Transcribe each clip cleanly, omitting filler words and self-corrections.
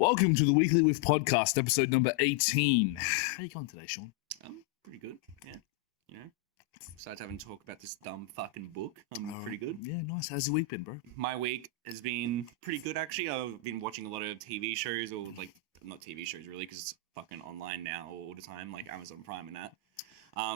Welcome to the Weekly Whiff podcast, episode number 18. How you going today, Shaun? Pretty good. Yeah, besides having to talk about this dumb fucking book, I'm pretty good. Yeah, nice. How's your week been, bro? My week has been pretty good, actually. I've been watching a lot of TV shows, or like not TV shows really, because it's fucking online now all the time, like Amazon Prime and that.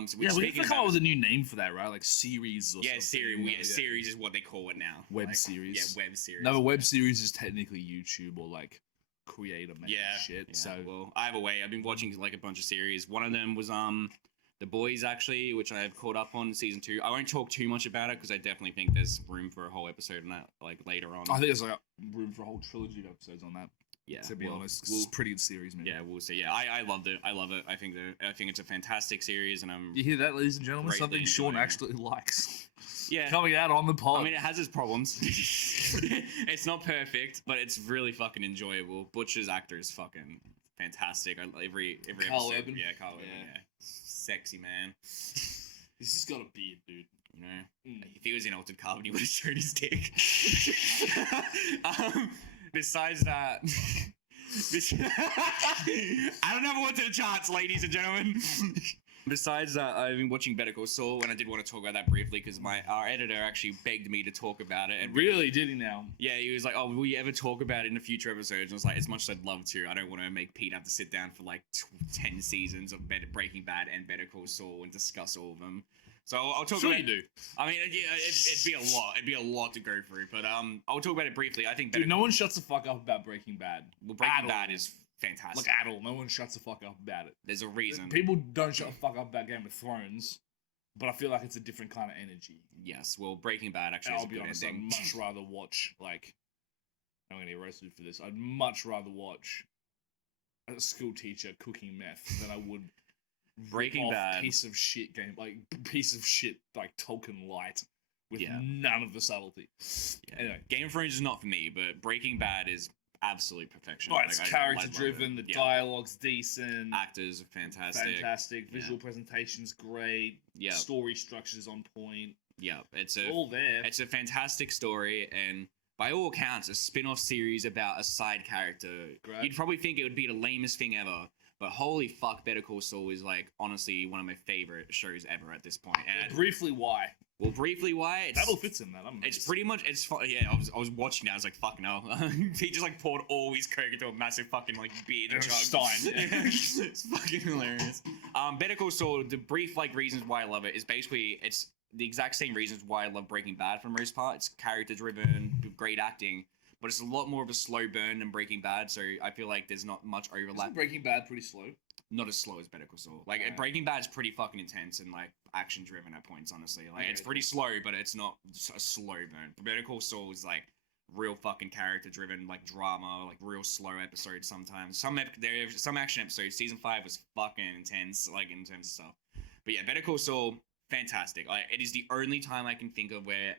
So We have to come up with a new name for that, right? Like series or something. Series is what they call it now. Web series. Yeah, web series. No, but web series is technically YouTube or like creator made shit. Yeah. So well, either way, I've been watching like a bunch of series. One of them was The Boys, actually, which I've caught up on season 2. I won't talk too much about it because I definitely think there's room for a whole episode on that, like later on. I think there's like room for a whole trilogy of episodes on that. Yeah, to be honest, it's a pretty good series, man. Yeah, we'll see. Yeah, I loved it. I love it. I think it's a fantastic series, and I'm. You hear that, ladies and gentlemen? Something Shaun enjoying it. actually likes. Yeah, coming out on the pod. I mean, it has its problems. It's not perfect, but it's really fucking enjoyable. Butcher's actor is fucking fantastic. Every Carl episode. Urban? Yeah, Carl Urban. Yeah, sexy man. He's just got a beard, dude. You know, if he was in Altered Carbon, he would have shown his dick. Besides that, I don't ever went to the charts, ladies and gentlemen. Besides that, I've been watching Better Call Saul, and I did want to talk about that briefly because our editor actually begged me to talk about it. And really, did he now? Yeah, he was like, "Oh, will you ever talk about it in a future episode?" And I was like, "As much as I'd love to, I don't want to make Pete have to sit down for like 10 seasons of Breaking Bad and Better Call Saul and discuss all of them." So I'll talk about it. You do. I mean, it'd be a lot. It'd be a lot to go through, but I'll talk about it briefly. I think Dude, no one shuts the fuck up about Breaking Bad. Well, Breaking Bad is fantastic. Like, at all. No one shuts the fuck up about it. There's a reason. People don't shut the fuck up about Game of Thrones, but I feel like it's a different kind of energy. Yes, well, Breaking Bad actually And is I'll be honest, ending. I'd much rather watch, like, I'm going to get arrested for this, I'd much rather watch a school teacher cooking meth than I would Breaking Bad. piece of shit, like Tolkien Light with none of the subtlety. Yeah. Anyway. Game of Thrones is not for me, but Breaking Bad is absolute perfection. But it's character driven, the dialogue's decent, actors are fantastic, visual presentation's great, story structure's on point. Yeah, it's all there. It's a fantastic story, and by all accounts, a spin-off series about a side character. Great. You'd probably think it would be the lamest thing ever, but holy fuck, Better Call Saul is like honestly one of my favorite shows ever at this point. And briefly, why? Well, briefly, why? That all fits in that. It's pretty much. It's yeah. I was watching that. I was like, fucking hell. He just like poured all his coke into a massive fucking like beer jug. Stein. It's fucking hilarious. Better Call Saul. The brief like reasons why I love it is basically it's the exact same reasons why I love Breaking Bad for the most part. It's character driven, great acting, but it's a lot more of a slow burn than Breaking Bad. So I feel like there's not much overlap. Isn't Breaking Bad pretty slow? Not as slow as Better Call Saul. Like Breaking Bad is pretty fucking intense and like action driven at points. Honestly, like it's pretty slow, but it's not a slow burn. Better Call Saul is like real fucking character driven, like drama, like real slow episodes. Sometimes some action episodes. Season 5 was fucking intense, like in terms of stuff. But yeah, Better Call Saul, fantastic. Like it is the only time I can think of where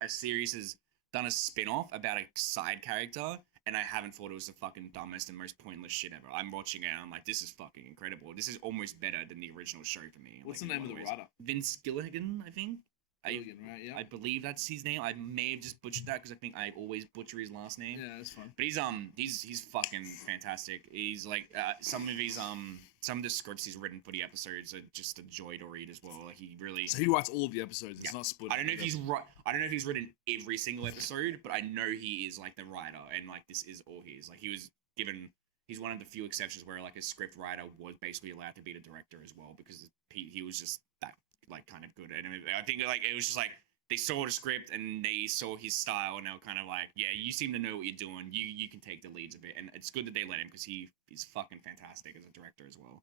a series has done a spin-off about a side character. And I haven't thought it was the fucking dumbest and most pointless shit ever. I'm watching it and I'm like, this is fucking incredible. This is almost better than the original show for me. What's the name of the writer? Vince Gilligan, I think. Gilligan, right? Yeah. I believe that's his name. I may have just butchered that because I think I always butcher his last name. Yeah, that's fine. But he's fucking fantastic. He's like some of the scripts he's written for the episodes are just a joy to read as well. Like he really. So he writes all of the episodes. It's not split. I don't know if he's written every single episode, but I know he is like the writer, and like this is all his. Like he's one of the few exceptions where like a script writer was basically allowed to be the director as well because he was just that like kind of good. And I think like it was just like they saw the script and they saw his style and they were kind of like, yeah, you seem to know what you're doing. You can take the leads a bit, and it's good that they let him because he's fucking fantastic as a director as well.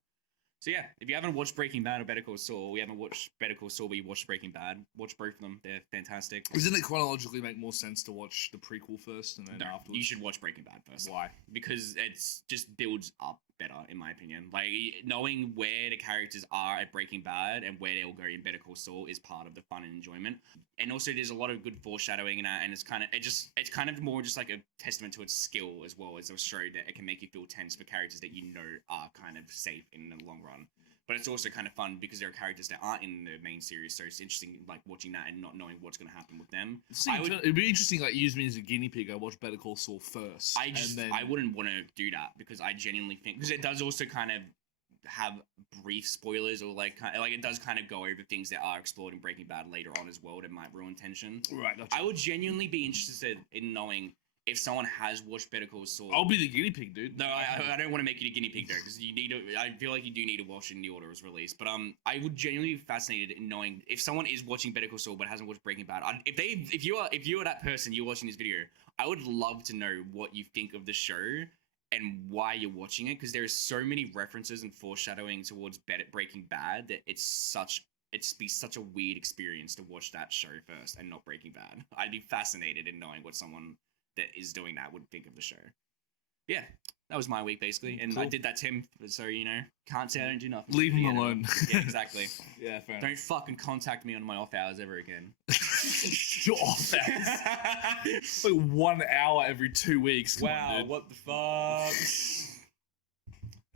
So yeah, if you haven't watched Breaking Bad or Better Call Saul, we haven't watched Better Call Saul, but you watched Breaking Bad. Watch both of them; they're fantastic. Doesn't it chronologically make more sense to watch the prequel first and then afterwards? You should watch Breaking Bad first. Why? Because it's just builds up better, in my opinion. Like knowing where the characters are at Breaking Bad and where they'll go in Better Call Saul is part of the fun and enjoyment. And also, there's a lot of good foreshadowing in that, and it's kind of more just like a testament to its skill as well as a show that it can make you feel tense for characters that you know are kind of safe in the long run. but it's also kind of fun because there are characters that aren't in the main series, so it's interesting like watching that and not knowing what's going to happen with them. It'd be interesting, like, use me as a guinea pig. I watch Better Call Saul first. I wouldn't want to do that because I genuinely think, because it does also kind of have brief spoilers, or like it does kind of go over things that are explored in Breaking Bad later on as well that might ruin tension. Right. Gotcha. I would genuinely be interested in knowing if someone has watched Better Call Saul. I'll be the guinea pig, dude. No, I don't want to make you the guinea pig there, because you need to. I feel like you do need to watch it in the order it was released. But I would genuinely be fascinated in knowing if someone is watching Better Call Saul but hasn't watched Breaking Bad. If you are that person, you're watching this video, I would love to know what you think of the show and why you're watching it, because there are so many references and foreshadowing towards Breaking Bad that it's such a weird experience to watch that show first and not Breaking Bad. I'd be fascinated in knowing what someone that is doing that would think of the show. Yeah, that was my week basically, and cool. I did that, Tim. So can't say I don't do nothing. Leave him alone. Yeah, exactly. Yeah, fair enough. Don't fucking contact me on my off hours ever again. Your off hours. Like 1 hour every 2 weeks. Wow, what the fuck?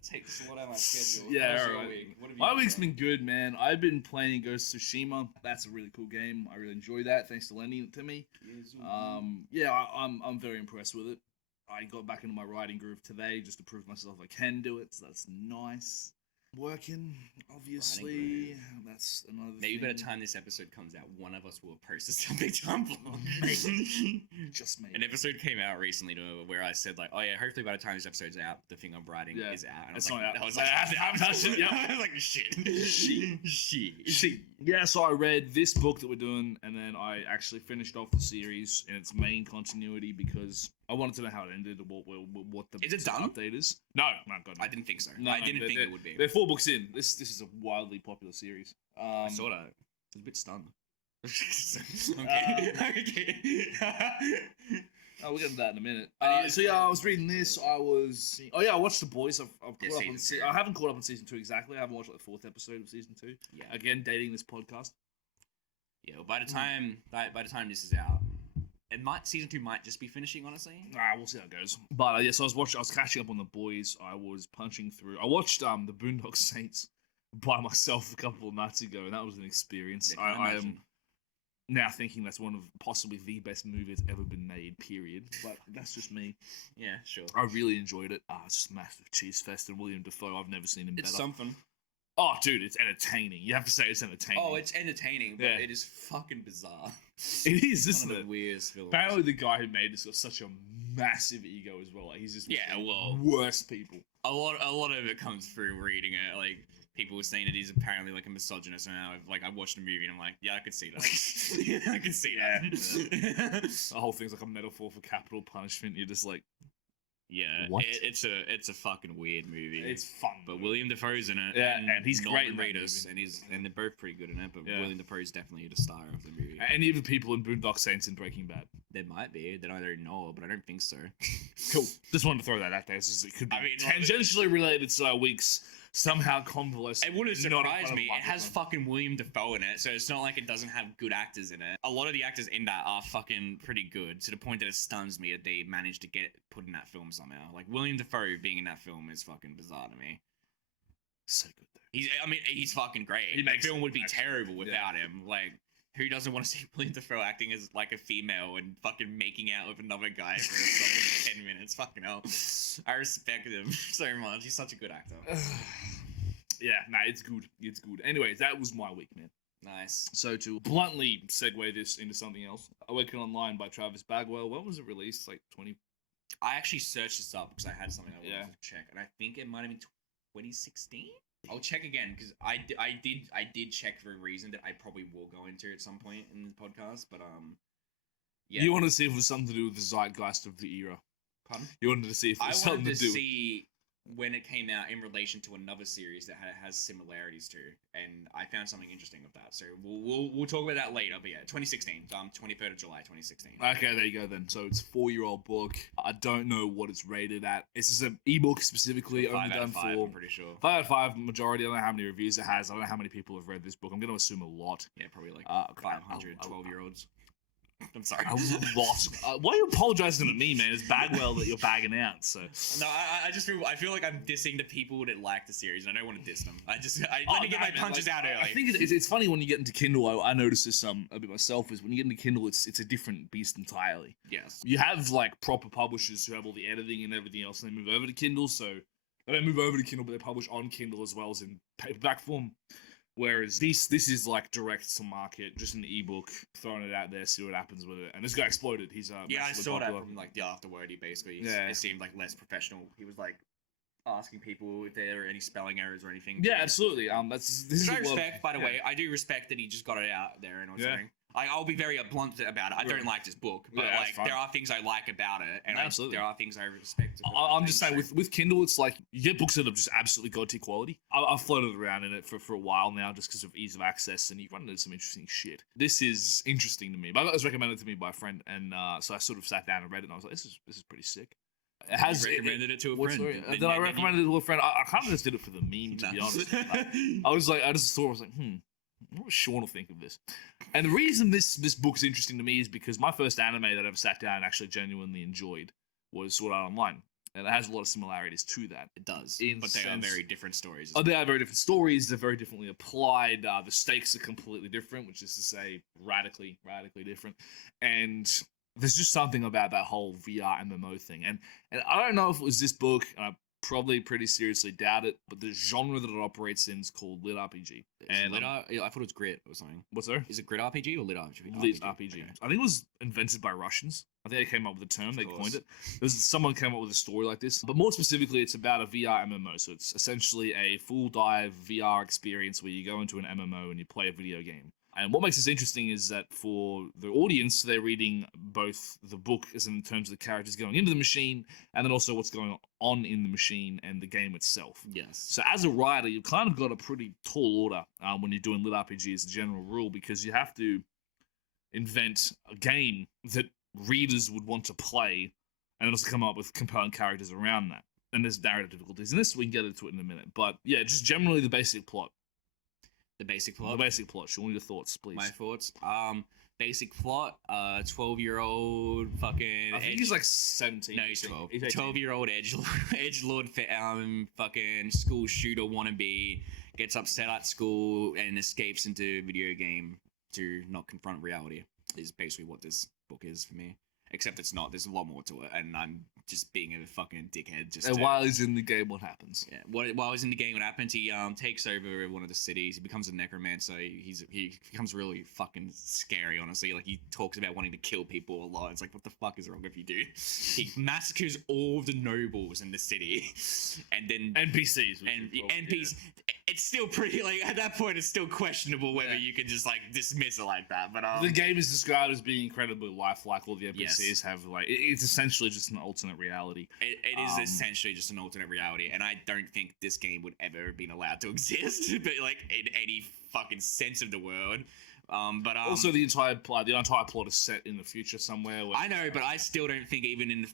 Takes a lot out of my schedule. Yeah, all right. My week's been good, man. I've been playing Ghost of Tsushima. That's a really cool game. I really enjoy that. Thanks for lending it to me. I'm very impressed with it. I got back into my writing groove today just to prove myself I can do it. So that's nice. Working, obviously. That's another Maybe thing. by the time this episode comes out, one of us will post a something Tumblr. Just maybe. An episode came out recently where I said, like, oh yeah, hopefully by the time this episode's out, the thing I'm writing is out. And it's not out. I was like, I was like, shit. Yeah, so I read this book that we're doing, and then I actually finished off the series in its main continuity because I wanted to know how it ended, what the is it done? update is. No, God, no. I didn't think so. I didn't think it would be. They're 4 books in. This is a wildly popular series. I saw that. I was a bit stunned. Okay. We'll get into that in a minute. I was reading this. I watched The Boys. I've caught up on. I haven't caught up on season 2 exactly. I haven't watched like the 4th episode of season 2. Yeah. Again, dating this podcast. Yeah. Well, by the time this is out, season 2 might just be finishing. Honestly. We'll see how it goes. But yes, I was catching up on The Boys. I was punching through. I watched the Boondock Saints by myself a couple of nights ago, and that was an experience. I am now thinking that's one of possibly the best movies ever been made, period. But that's just me. Yeah, sure. I really enjoyed it. It's just a massive cheese fest, and William Dafoe, I've never seen him better. It's something. Oh, dude, it's entertaining. You have to say it's entertaining. Oh, it's entertaining, but it is fucking bizarre. It is, isn't one of it? the weirdest films. Apparently the guy who made this got such a massive ego as well. Like, he's just worst people. A lot of it comes through reading it, like... People were saying that he's apparently like a misogynist, and now I watched the movie and I'm like, yeah, I could see that. Yeah, I can see that. The whole thing's like a metaphor for capital punishment. You're just like, yeah, what? It's a fucking weird movie. It's fun, but William Dafoe's in it. Yeah, and he's great in Reedus, and they're both pretty good in it. But William Dafoe's definitely the star of the movie. Any of the people in Boondock Saints in Breaking Bad? There might be that I don't know, but I don't think so. Cool. Just wanted to throw that out there. It could be tangentially related to our weeks. Somehow convalescent. It wouldn't surprise me. It has fucking William Dafoe in it, so it's not like it doesn't have good actors in it. A lot of the actors in that are fucking pretty good, to the point that it stuns me that they managed to get put in that film somehow. Like, William Dafoe being in that film is fucking bizarre to me. So good though. He's fucking great. The film would be terrible without him. Like, who doesn't want to see William Dafoe acting as like a female and fucking making out with another guy for a solid 10 minutes? Fucking hell. I respect him so much. He's such a good actor. It's good. It's good. Anyways, that was my week, man. Nice. So to bluntly segue this into something else, Awaken Online by Travis Bagwell. When was it released? Like 20... I actually searched this up because I had something I wanted to check, and I think it might have been 2016. I'll check again because I did check for a reason that I probably will go into at some point in the podcast. But yeah. You wanted to see if it was something to do with the zeitgeist of the era. Pardon? You wanted to see if it was something to do. I wanted to see when it came out in relation to another series that has similarities to, and I found something interesting with that. So we'll talk about that later. But yeah, 2016, 23rd of July, 2016. Okay, there you go then. So it's a 4-year-old book. I don't know what it's rated at. It's just an ebook specifically, only done 5 out of 5, I'm pretty sure. 5 out of 5 majority. I don't know how many reviews it has. I don't know how many people have read this book. I'm going to assume a lot. Yeah, probably like 500 12-year-olds. I'm sorry. I was lost. Why are you apologizing to me, man? It's Bagwell that you're bagging out. So no, I just feel like I'm dissing the people that like the series, and I don't want to diss them. Let me get my punches out early. I think it's funny when you get into Kindle. I notice this a bit myself. Is when you get into Kindle, it's a different beast entirely. Yes. You have like proper publishers who have all the editing and everything else, and they move over to Kindle. So they don't move over to Kindle, but they publish on Kindle as well as in paperback form. Whereas this is like direct to market, just an ebook, throwing it out there, see what happens with it. And this guy exploded. He's yeah, I saw that from like the afterword. He basically it seemed like less professional. He was like asking people if there are any spelling errors or anything. Yeah, absolutely. This is I respect, by the way. I do respect that he just got it out there and saying. I'll be very blunt about it. I don't like this book, but there are things I like about it, and there are things I respect. I'm just saying, with Kindle, it's like you get books that are just absolutely god-tier quality. I've floated around in it for a while now, just because of ease of access, and you run into some interesting shit. This is interesting to me. But it was recommended to me by a friend, and so I sort of sat down and read it, and I was like, this is pretty sick. It has recommended it to a friend. Then I recommended it to a friend. I kind of just did it for the meme, to be honest. I just thought, I was like, what was Shaun will think of this? And the reason this book's interesting to me is because my first anime that I ever sat down and actually genuinely enjoyed was Sword Art Online. And it has a lot of similarities to that. It does. But they are very different stories. They are very different stories. They're very differently applied. The stakes are completely different, which is to say radically different. And there's just something about that whole VR MMO thing. And I don't know if it was this book, and I probably pretty seriously doubt it, but the genre that it operates in is called lit RPG. And I thought it was grit or something. What's there? Is it grit RPG or lit RPG? Lit RPG. Okay. I think it was invented by Russians. I think they came up with the term. They coined it. Someone came up with a story like this. But more specifically, it's about a VR MMO. So it's essentially a full dive VR experience where you go into an MMO and you play a video game. And what makes this interesting is that for the audience, they're reading both the book as in terms of the characters going into the machine, and then also what's going on in the machine and the game itself. Yes. So as a writer, you've kind of got a pretty tall order when you're doing lit RPG as a general rule, because you have to invent a game that readers would want to play, and then also come up with compelling characters around that. And there's narrative difficulties in this. We can get into it in a minute. But yeah, just generally the basic plot. The basic plot? The basic plot. Shaun, your thoughts, please. My thoughts? Basic plot, 12-year-old fucking... I think he's like 17. No, he's 12. 12-year-old edgelord fucking school shooter wannabe, gets upset at school and escapes into video game to not confront reality, is basically what this book is for me. Except it's not. There's a lot more to it, and I'm just being a fucking dickhead. And while he's in the game, what happens? Yeah, while he's in the game, what happens? He takes over one of the cities. He becomes a necromancer. He becomes really fucking scary, honestly. Like, he talks about wanting to kill people a lot. It's like, what the fuck is wrong with you, dude? He massacres all of the nobles in the city, and then NPCs. NPCs. It's still pretty, like, at that point, it's still questionable whether you can just, like, dismiss it like that. But the game is described as being incredibly lifelike. All the NPCs have, like, it's essentially just an alternate reality. It is essentially just an alternate reality, and I don't think this game would ever have been allowed to exist, but, like, in any fucking sense of the word. But also the entire plot is set in the future somewhere. I know, but I still don't think even in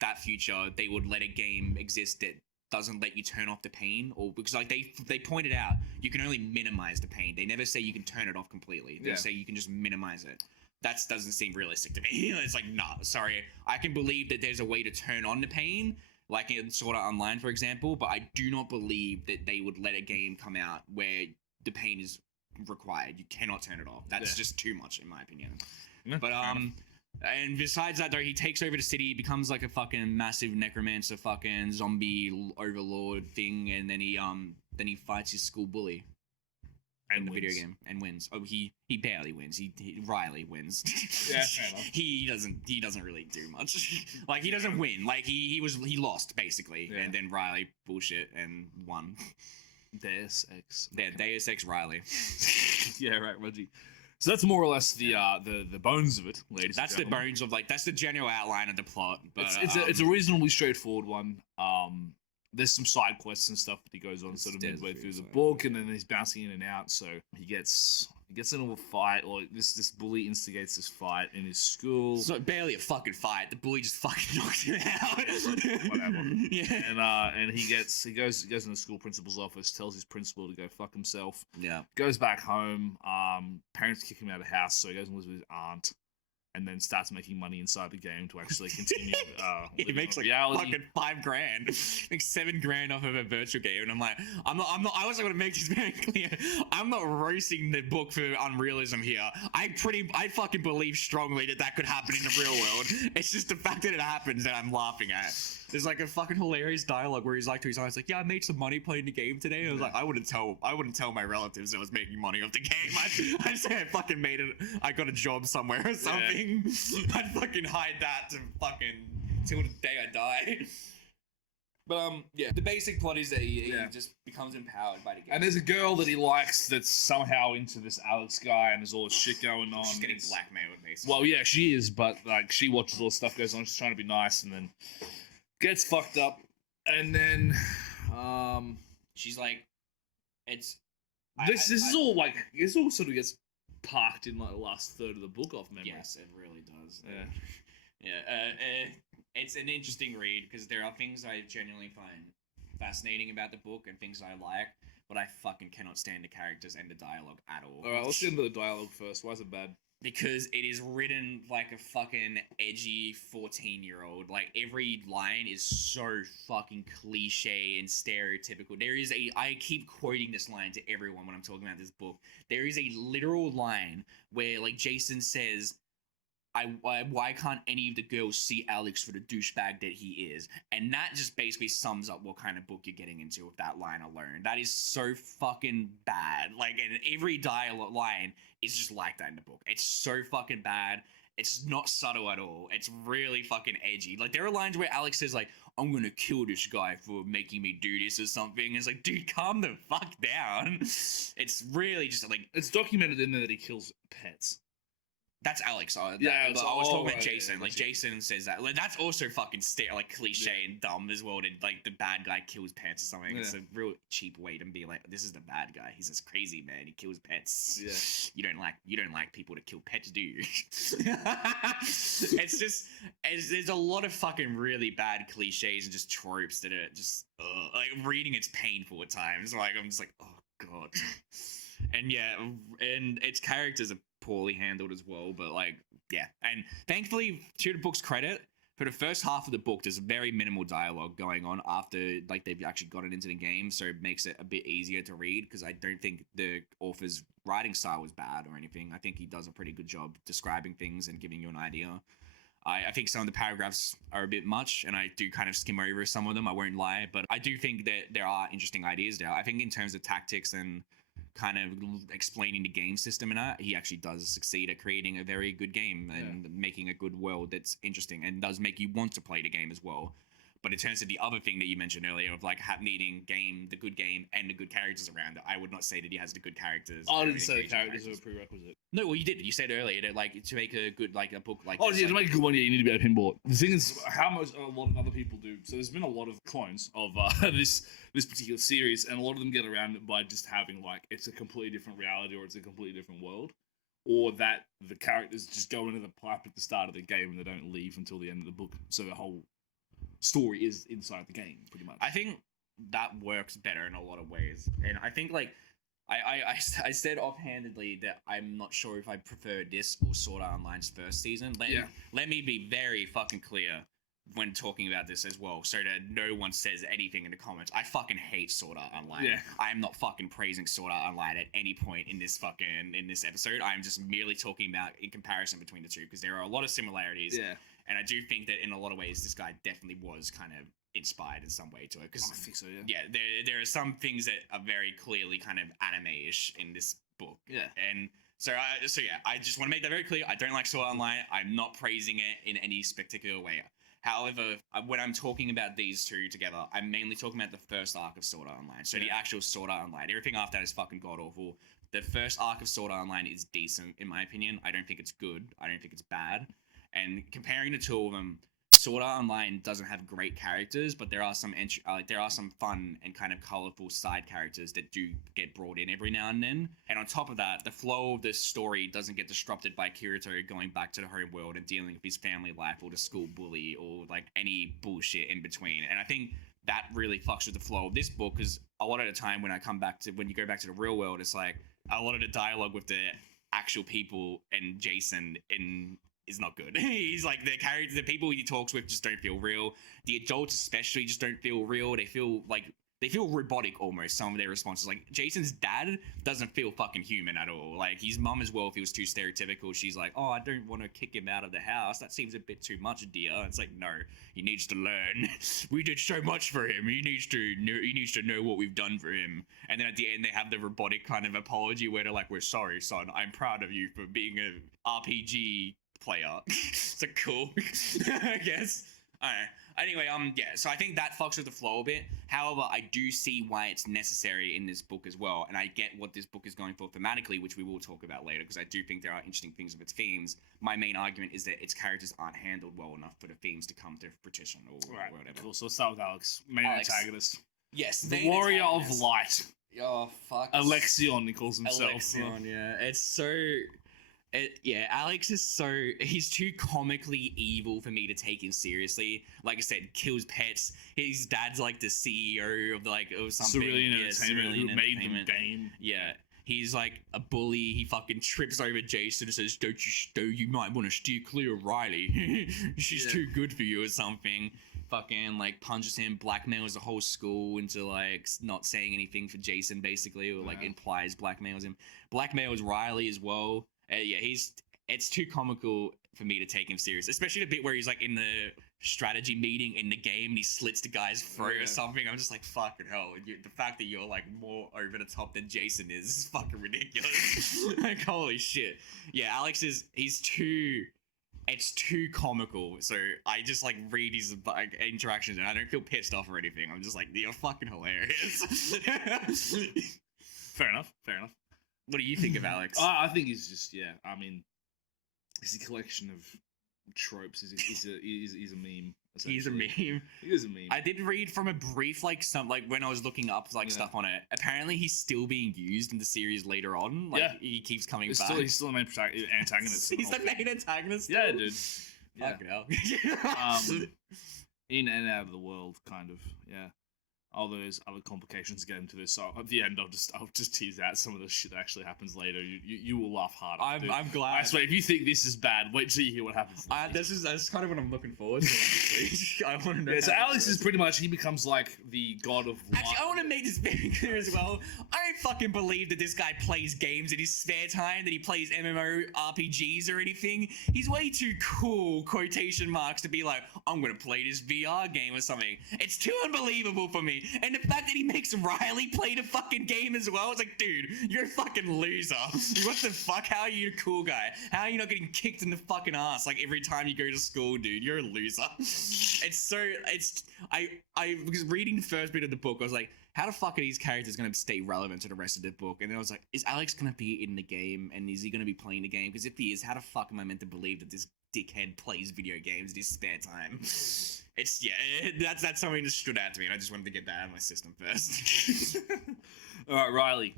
that future they would let a game exist that doesn't let you turn off the pain, or because like they pointed out you can only minimize the pain. They never say you can turn it off completely. They say you can just minimize it. That doesn't seem realistic to me. It's like, nah, sorry. I can believe that there's a way to turn on the pain, like in Sword Art Online, for example, but I do not believe that they would let a game come out where the pain is required. You cannot turn it off. That's just too much, in my opinion. But and besides that, though, he takes over the city, becomes like a fucking massive necromancer, fucking zombie overlord thing, and then he fights his school bully in the video game and wins. Oh, he barely wins. Riley wins. Yeah, fair enough. He doesn't really do much. Like, he doesn't win. Like, he lost basically, and then Riley bullshit and won. Deus Ex. Yeah, Deus Ex Riley. Yeah, right, Reggie. So that's more or less the bones of it, ladies. That's the bones of, like, that's the general outline of the plot. But it's a reasonably straightforward one. There's some side quests and stuff that he goes on sort of midway through the book, and then he's bouncing in and out. So he gets into a fight, or this bully instigates this fight in his school. It's not barely a fucking fight. The bully just fucking knocks him out. Whatever. Yeah. And he goes in the school principal's office, tells his principal to go fuck himself. Yeah. Goes back home. Parents kick him out of the house, so he goes and lives with his aunt. and then starts making money inside the game to actually continue. He makes like reality. fucking $5,000, like $7,000 off of a virtual game, and I'm like, I'm not. I also want to make this very clear. I'm not roasting the book for unrealism here. I fucking believe strongly that could happen in the real world. It's just the fact that it happens that I'm laughing at. There's like a fucking hilarious dialogue where he's like to his eyes, like, "Yeah, I made some money playing the game today." And I was like, I wouldn't tell my relatives I was making money off the game. I'd say I fucking made it. I got a job somewhere or something. Yeah. I'd fucking hide that to fucking till the day I die. But yeah, the basic plot is that he just becomes empowered by the game. And there's a girl that he likes that's somehow into this Alex guy, and there's all this shit going on. She's getting blackmailed, basically. Well, yeah, she is, but like she watches all the stuff goes on. She's trying to be nice, and then gets fucked up, and then she's like, it's this is all like this all sort of gets parked in like the last third of the book off memory. Yes, it really does. Yeah. It's an interesting read because there are things I genuinely find fascinating about the book and things I like, but I fucking cannot stand the characters and the dialogue at all. All right, let's get into the dialogue first. Why is it bad? Because it is written like a fucking edgy 14-year-old. Like, every line is so fucking cliche and stereotypical. I keep quoting this line to everyone when I'm talking about this book. There is a literal line where, like, Jason says, why can't any of the girls see Alex for the douchebag that he is? And that just basically sums up what kind of book you're getting into with that line alone. That is so fucking bad. Like, and every dialogue line is just like that in the book. It's so fucking bad. It's not subtle at all. It's really fucking edgy. Like, there are lines where Alex says, like, I'm gonna kill this guy for making me do this or something. And it's like, dude, calm the fuck down. It's really just like... It's documented in there that he kills pets. That's Alex. I was talking about Jason. Yeah, like, Jason says that. Like, that's also fucking cliche and dumb as well. That, like, the bad guy kills pets or something. Yeah. It's a real cheap way to be like, this is the bad guy. He's this crazy man. He kills pets. Yeah. You don't like people to kill pets, do you? It's just there's a lot of fucking really bad cliches and just tropes that are just like, reading it's painful at times. Like, I'm just like, oh god. And yeah, and its characters are poorly handled as well, but like, yeah. And thankfully, to the book's credit, for the first half of the book, there's very minimal dialogue going on after, like, they've actually gotten into the game, so it makes it a bit easier to read, because I don't think the author's writing style was bad or anything. I think he does a pretty good job describing things and giving you an idea. I think some of the paragraphs are a bit much, and I do kind of skim over some of them, I won't lie, but I do think that there are interesting ideas there. I think in terms of tactics and kind of explaining the game system and that, he actually does succeed at creating a very good game and making a good world that's interesting and does make you want to play the game as well. But in terms of the other thing that you mentioned earlier of like needing the good game and the good characters around it, I would not say that he has the good characters. I didn't say the characters were a prerequisite. No, well, you did. You said earlier that, like, to make a good, like, a book like this, to make a good one, yeah, you need to be able to pinball it. The thing is, how much a lot of other people do. So there's been a lot of clones of this particular series, and a lot of them get around it by just having, like, it's a completely different reality or it's a completely different world. Or that the characters just go into the pipe at the start of the game and they don't leave until the end of the book. So the whole story is inside the game, pretty much. I think that works better in a lot of ways. And I think, like, I said offhandedly that I'm not sure if I prefer this or Sword Art Online's first season. Let me be very fucking clear when talking about this as well, so that no one says anything in the comments. I fucking hate Sword Art Online. Yeah. I am not fucking praising Sword Art Online at any point in this episode. I'm just merely talking about in comparison between the two, because there are a lot of similarities. Yeah. And I do think that in a lot of ways, this guy definitely was kind of inspired in some way to it. I think so, yeah. Yeah, there are some things that are very clearly kind of anime-ish in this book. Yeah. And so yeah, I just want to make that very clear. I don't like Sword Art Online. I'm not praising it in any particular way. However, when I'm talking about these two together, I'm mainly talking about the first arc of Sword Art Online. So the actual Sword Art Online. Everything after that is fucking god-awful. The first arc of Sword Art Online is decent, in my opinion. I don't think it's good. I don't think it's bad. And comparing the two of them, Sword Art Online doesn't have great characters, but there are some fun and kind of colorful side characters that do get brought in every now and then. And on top of that, the flow of the story doesn't get disrupted by Kirito going back to the home world and dealing with his family life or the school bully or like any bullshit in between. And I think that really fucks with the flow of this book, because a lot of the time when you go back to the real world, it's like a lot of the dialogue with the actual people and Jason is not good. He's like, the characters, the people he talks with just don't feel real. The adults especially just don't feel real. They feel robotic almost, some of their responses. Like, Jason's dad doesn't feel fucking human at all. Like, his mum as well feels too stereotypical. She's like, oh, I don't want to kick him out of the house. That seems a bit too much, dear. And it's like, no, he needs to learn. We did so much for him. He needs to know what we've done for him. And then at the end, they have the robotic kind of apology where they're like, we're sorry, son. I'm proud of you for being an RPG player. It's like, cool, I guess. Alright. Anyway, yeah, so I think that fucks with the flow a bit. However, I do see why it's necessary in this book as well, and I get what this book is going for thematically, which we will talk about later, because I do think there are interesting things with its themes. My main argument is that its characters aren't handled well enough for the themes to come to fruition or whatever. Cool. So let's start with Alex, main antagonist. Yes, the warrior of light. Oh, fuck. Alexion, he calls himself. Alexion, yeah. It's so... Alex is he's too comically evil for me to take him seriously. Like I said, kills pets. His dad's like the CEO of something. Cerulean Entertainment, who made the game. Yeah. He's like a bully. He fucking trips over Jason and says, you might want to steer clear of Riley. She's too good for you or something. Fucking like punches him, blackmails the whole school into like not saying anything for Jason basically, or like implies blackmails him. Blackmails Riley as well. It's too comical for me to take him serious, especially the bit where he's like in the strategy meeting in the game and he slits the guy's throat or something. I'm just like, fucking hell, the fact that you're like more over the top than Jason is fucking ridiculous. Like, holy shit. Yeah, Alex it's too comical, so I just like read his like interactions and I don't feel pissed off or anything. I'm just like, you're fucking hilarious. Fair enough. What do you think of Alex? I think he's just, I mean, he's a collection of tropes. He's a meme. He's a meme. He is a meme. I did read from a brief, when I was looking up stuff on it. Apparently, he's still being used in the series later on. He keeps coming back. He's still the main antagonist. He's the main antagonist. Yeah, dude. Fucking hell. In and out of the world, kind of. Yeah. All those other complications get into this. So at the end, I'll just tease out some of the shit that actually happens later. You will laugh harder. I'm glad. I swear, if you think this is bad, wait till you hear what happens. That's kind of what I'm looking forward to. I want to know. Yeah, so Alex is pretty much, he becomes like the god of light. Actually, I want to make this very clear as well. I don't fucking believe that this guy plays games in his spare time, that he plays MMORPGs or anything. He's way too cool, quotation marks, to be like, I'm going to play this VR game or something. It's too unbelievable for me. And the fact that he makes Riley play the fucking game as well, it's like, dude, you're a fucking loser. What the fuck? How are you a cool guy? How are you not getting kicked in the fucking ass like every time you go to school, dude? You're a loser. I was reading the first bit of the book, I was like, how the fuck are these characters going to stay relevant to the rest of the book? And then I was like, is Alex going to be in the game? And is he going to be playing the game? Because if he is, how the fuck am I meant to believe that this dickhead plays video games in his spare time? That's something that stood out to me, and I just wanted to get that out of my system first. All right, Riley.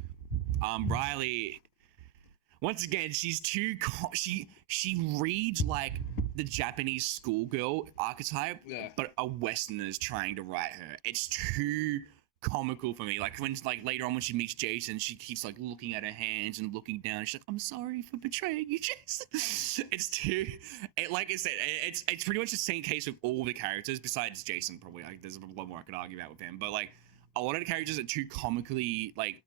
Riley, once again, she's too she reads like the Japanese schoolgirl archetype, but a Westerner's trying to write her. It's too comical for me. Like when later on when she meets Jason, she keeps like looking at her hands and looking down. She's like, I'm sorry for betraying you, Jason. Like I said, it's pretty much the same case with all the characters besides Jason. Probably like there's a lot more I could argue about with him, but like a lot of the characters are too comically like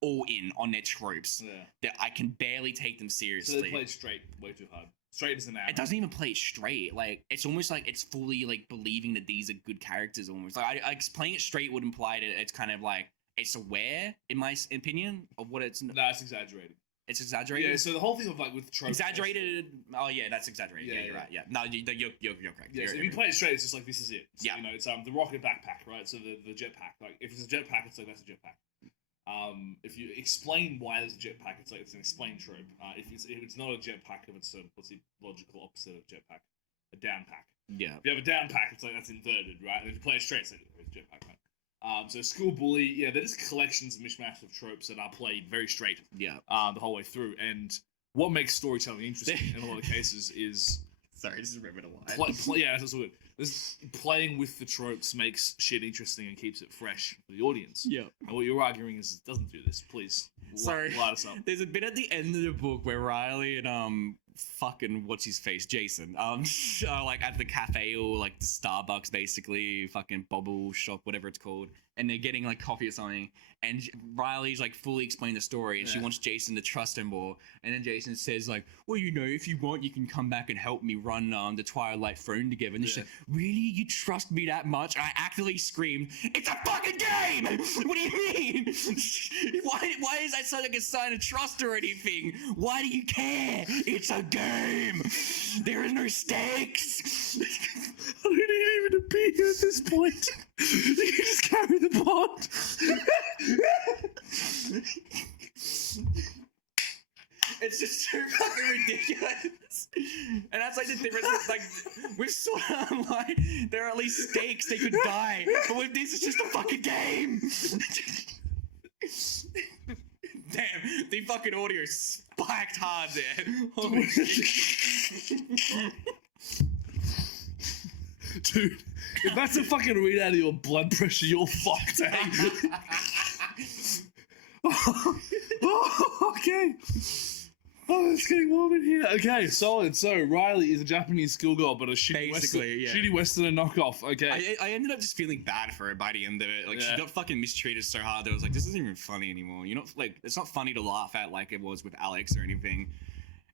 all in on their tropes that I can barely take them seriously. So they play straight way too hard. Straight as an arrow. It doesn't even play it straight. Like it's almost like it's fully like believing that these are good characters. Almost like I playing it straight would imply that it's kind of like it's aware, in my opinion, of what it's. No, it's exaggerated. It's exaggerated. Yeah. So the whole thing of like with tropes. Exaggerated. Oh yeah, that's exaggerated. Yeah, you're right. Yeah. No, you're correct. Yeah. So if you play it straight, it's just like this is it. So, yeah. You know, it's the rocket backpack, right? So the jetpack. Like if it's a jetpack, it's like that's a jetpack. If you explain why there's a jetpack, it's like it's an explained trope. If it's not a jetpack, if it's what's the logical opposite of jetpack? A down pack. Yeah. If you have a down pack, it's like that's inverted, right? And if you play it straight, it's like it's jetpack. Right? So school bully, they're just collections and mishmash of tropes that are played very straight. Yeah. The whole way through, and what makes storytelling interesting in a lot of cases is. Sorry, just remember the line. Yeah, that's all good. Playing with the tropes makes shit interesting and keeps it fresh for the audience. Yeah. And what you're arguing is it doesn't do this. Please, sorry. light us up. There's a bit at the end of the book where Riley and fucking what's his face, Jason, like at the cafe or like the Starbucks, basically, fucking bubble shop, whatever it's called, and they're getting like coffee or something, and Riley's like fully explained the story, and she wants Jason to trust him more, and then Jason says like, well, you know, if you want, you can come back and help me run the Twilight Throne together, and she's like, really, you trust me that much? I actively screamed, it's a fucking game! What do you mean? Why is that such like a sign of trust or anything? Why do you care? It's a game. There is no stakes. I don't need even to be here at this point. You can just carry the bond. It's just so fucking ridiculous. And that's like the difference with, like, with Sword Art Online, there are at least stakes, they could die. But with this, it's just a fucking game. Damn, the fucking audio spiked hard there. Holy shit. Dude, if that's a fucking readout of your blood pressure, you're fucked, eh? Oh, okay. Oh, it's getting warm in here. Okay, solid. So, Riley is a Japanese schoolgirl, but a shitty Westerner knockoff. Okay. I ended up just feeling bad for her by the end of it. Like, she got fucking mistreated so hard that I was like, this isn't even funny anymore. You're not, like, it's not funny to laugh at like it was with Alex or anything.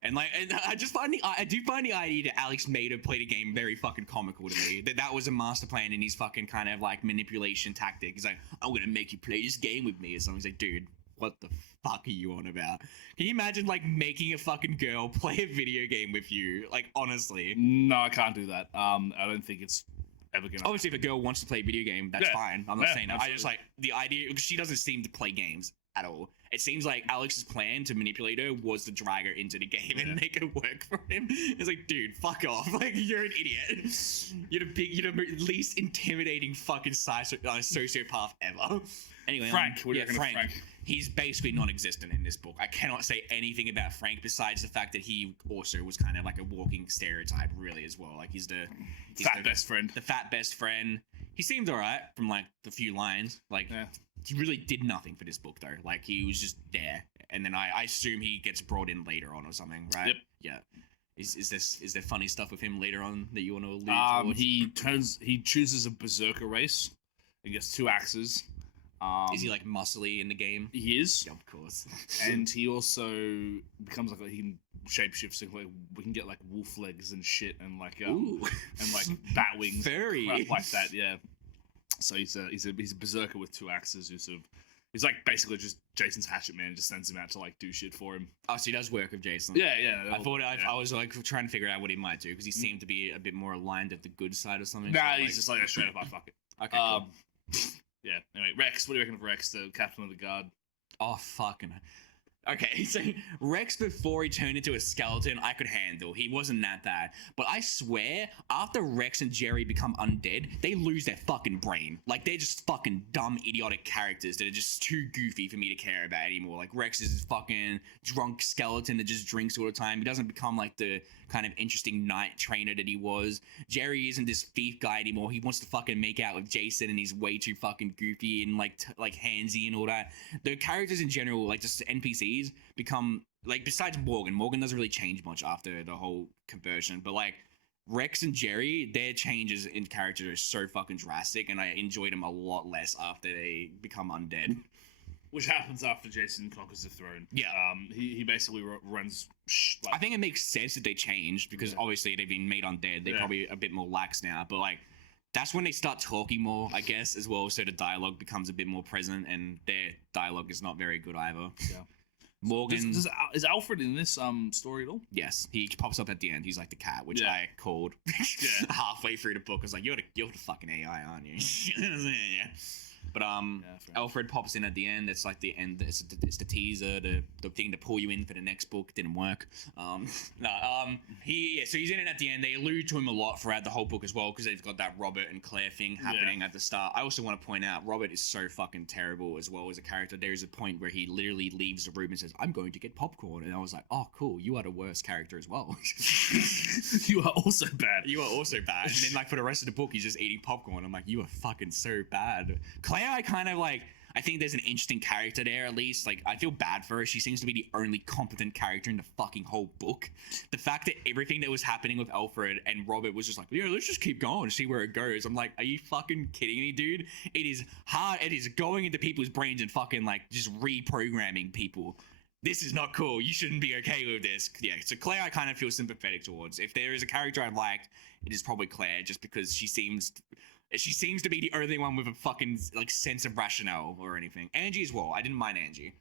And like, and I do find the idea that Alex made her play the game very fucking comical to me. That was a master plan in his fucking kind of like manipulation tactic. He's like, I'm gonna make you play this game with me or something. He's like, dude, what the fuck are you on about? Can you imagine like making a fucking girl play a video game with you? Like, honestly. No, I can't do that. I don't think it's ever gonna. Obviously, if a girl wants to play a video game, that's fine. I'm not saying that. Absolutely. I just like the idea, because she doesn't seem to play games at all. It seems like Alex's plan to manipulate her was to drag her into the game and make her work for him. It's like, dude, fuck off. Like, you're an idiot. You're the least intimidating fucking sociopath ever. Anyway, Frank. What do you reckon of Frank? He's basically non-existent in this book. I cannot say anything about Frank besides the fact that he also was kind of like a walking stereotype, really, as well. Like, he's the fat best friend. The fat best friend. He seemed alright from like the few lines. Like, he really did nothing for this book, though. Like, he was just there, and then I assume he gets brought in later on or something, right? Yep. Yeah. Is there funny stuff with him later on that you want to allude towards? He chooses a berserker race and gets 2 axes. Is he like muscly in the game? He is. Yeah, of course. And he also becomes like he can shapeshift, so like we can get like wolf legs and shit, and like and like bat wings, furry, crap like that. Yeah. So he's a berserker with 2 axes who sort of. He's like basically just Jason's hatchet man, just sends him out to like do shit for him. Oh, so he does work with Jason. Yeah. I was like trying to figure out what he might do because he seemed to be a bit more aligned at the good side or something. Nah, so he's just like a straight up, fuck it. Okay. Cool. Yeah. Anyway, Rex. What do you reckon of Rex, the captain of the guard? Oh, fucking. Okay, so Rex, before he turned into a skeleton, I could handle. He wasn't that bad. But I swear, after Rex and Jerry become undead, they lose their fucking brain. Like, they're just fucking dumb, idiotic characters that are just too goofy for me to care about anymore. Like, Rex is this fucking drunk skeleton that just drinks all the time. He doesn't become, like, the kind of interesting knight trainer that he was. Jerry isn't this thief guy anymore. He wants to fucking make out with Jason, and he's way too fucking goofy and, like, handsy and all that. The characters in general, like, just NPCs, become like, besides Morgan doesn't really change much after the whole conversion, but like Rex and Jerry, their changes in character are so fucking drastic, and I enjoyed them a lot less after they become undead. Which happens after Jason conquers the throne. Yeah. He basically runs. Like, I think it makes sense that they changed because obviously they've been made undead. They're probably a bit more lax now, but like that's when they start talking more, I guess, as well. So the dialogue becomes a bit more present, and their dialogue is not very good either. Yeah. Morgan is Alfred in this story at all? Yes, he pops up at the end. He's like the cat, which I called halfway through the book. I was like, "You're the fucking AI, aren't you?" Yeah. But Alfred pops in at the end. It's like the end. It's the teaser, the thing to pull you in for the next book. Didn't work. So he's in it at the end. They allude to him a lot throughout the whole book as well because they've got that Robert and Claire thing happening at the start. I also want to point out Robert is so fucking terrible as well as a character. There is a point where he literally leaves the room and says, "I'm going to get popcorn," and I was like, "Oh, cool. You are the worst character as well." You are also bad. You are also bad. And then like for the rest of the book, he's just eating popcorn. I'm like, you are fucking so bad. Claire, I I think there's an interesting character there, at least. Like, I feel bad for her. She seems to be the only competent character in the fucking whole book. The fact that everything that was happening with Alfred and Robert was just like, yeah, let's just keep going and see where it goes. I'm like, are you fucking kidding me, dude? It is hard. It is going into people's brains and fucking, like, just reprogramming people. This is not cool. You shouldn't be okay with this. Yeah, so Claire I kind of feel sympathetic towards. If there is a character I liked, it is probably Claire, just because she seems to be the only one with a fucking like sense of rationale or anything. Angie as well. I didn't mind Angie.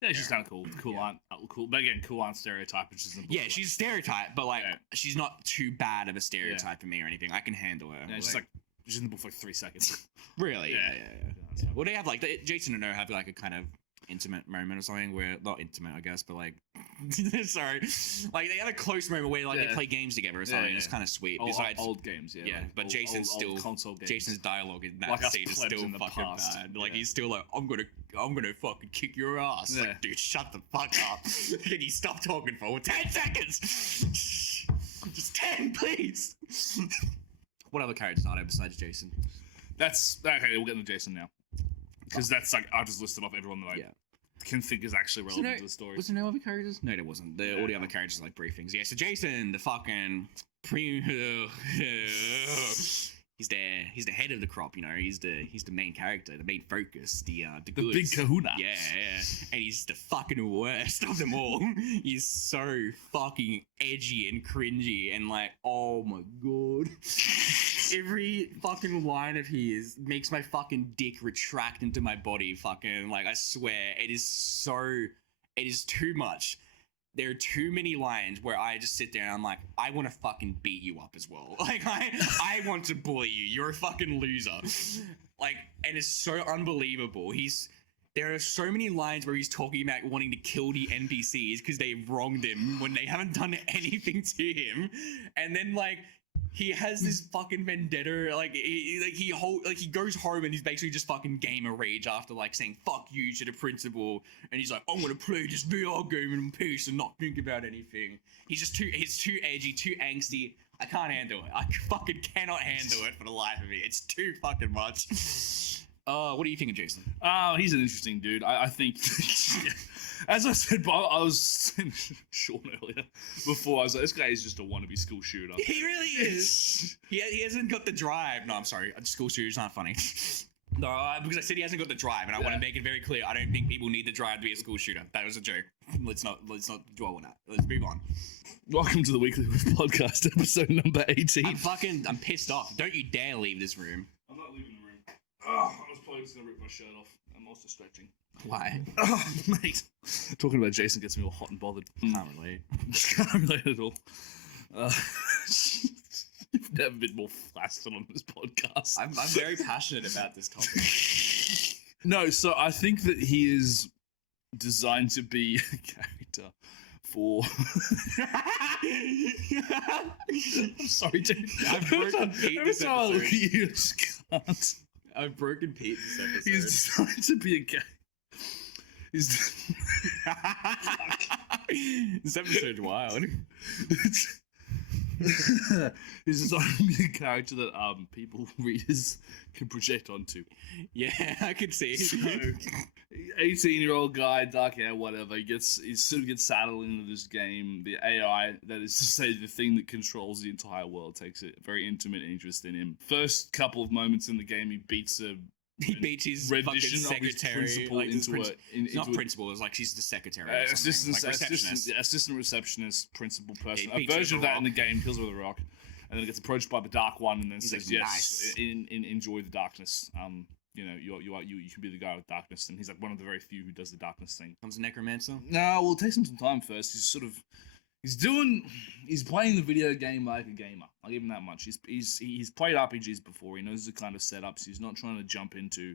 Yeah, she's kind of cool. Cool. But again, cool aren't stereotype, which is yeah, she's a stereotype, but like she's not too bad of a stereotype for me or anything. I can handle her. Yeah, she's in the book for like 3 seconds. Really? Yeah. Well, they have like Jason and I have like a kind of intimate moment or something where not intimate I guess, but like sorry, like they had a close moment where like they play games together or something. It's kind of sweet. Besides old games, but Jason's still console games. Jason's dialogue in that like scene is still fucking bad. Like he's still like, I'm gonna fucking kick your ass. Like, dude, shut the fuck up. Can you stop talking for 10 seconds? Just 10, please. What other characters are there besides Jason? That's okay. We'll get into Jason now, because that's like I just listed off everyone that I can think is actually relevant to the story. Was there no other characters? No, there wasn't. All the other characters are like briefings. Yeah, so Jason, the fucking he's the head of the crop, you know. He's the main character, the main focus, the goods. Big kahuna. Yeah. And he's the fucking worst of them all. He's so fucking edgy and cringy and like, oh my god. Every fucking line of his makes my fucking dick retract into my body. Fucking, like, I swear, it is too much. There are too many lines where I just sit there and I'm like, I want to fucking beat you up as well. Like, I want to bully you. You're a fucking loser. Like, and it's so unbelievable. There are so many lines where he's talking about wanting to kill the NPCs because they've wronged him when they haven't done anything to him. And then, like, he has this fucking vendetta, like he goes home and he's basically just fucking gamer rage after like saying fuck you to the principal, and he's like, I'm gonna play this VR game in peace and not think about anything. He's too edgy, too angsty. I can't handle it. I fucking cannot handle it for the life of me. It's too fucking much. What do you think of Jason? Oh, he's an interesting dude. I think, as I said, I was saying Shaun earlier before. I was like, this guy is just a wannabe school shooter. He really is. He hasn't got the drive. No, I'm sorry. School shooter's not funny. No, because I said he hasn't got the drive, and I want to make it very clear. I don't think people need the drive to be a school shooter. That was a joke. Let's not dwell on that. Let's move on. Welcome to the Weekly Whiff podcast, episode number 18. I'm pissed off. Don't you dare leave this room. I'm not leaving the room. Oh, I was probably just gonna rip my shirt off. I'm also stretching. Why? Oh, mate. Talking about Jason gets me all hot and bothered. Can't relate. Can't relate at all. You've never been more flaccid on this podcast. I'm very passionate about this topic. No, so I think that he is designed to be a character for... I'm sorry, dude. I've broken Pete this episode. I look at you, I just can't. I've broken Pete this episode. He's designed to be a character. This episode's wild. He's designed to be a character that people, readers, can project onto. Yeah, I could see. So, 18-year-old guy, dark hair, whatever. He sort of gets saddled into this game. The AI, that is to say, the thing that controls the entire world, takes a very intimate interest in him. First couple of moments in the game, he beats his fucking secretary, principal like into principal. It's like she's the secretary, assistant receptionist, principal person. A version of that in the game, kills her with a rock, and then gets approached by the Dark One, and then says, "Yes, enjoy the darkness. You know, you can be the guy with darkness." And he's like one of the very few who does the darkness thing. Comes a necromancer. No, well, it takes him some time first. He's playing the video game like a gamer. I'll give him that much. He's played RPGs before. He knows the kind of setups. He's not trying to jump into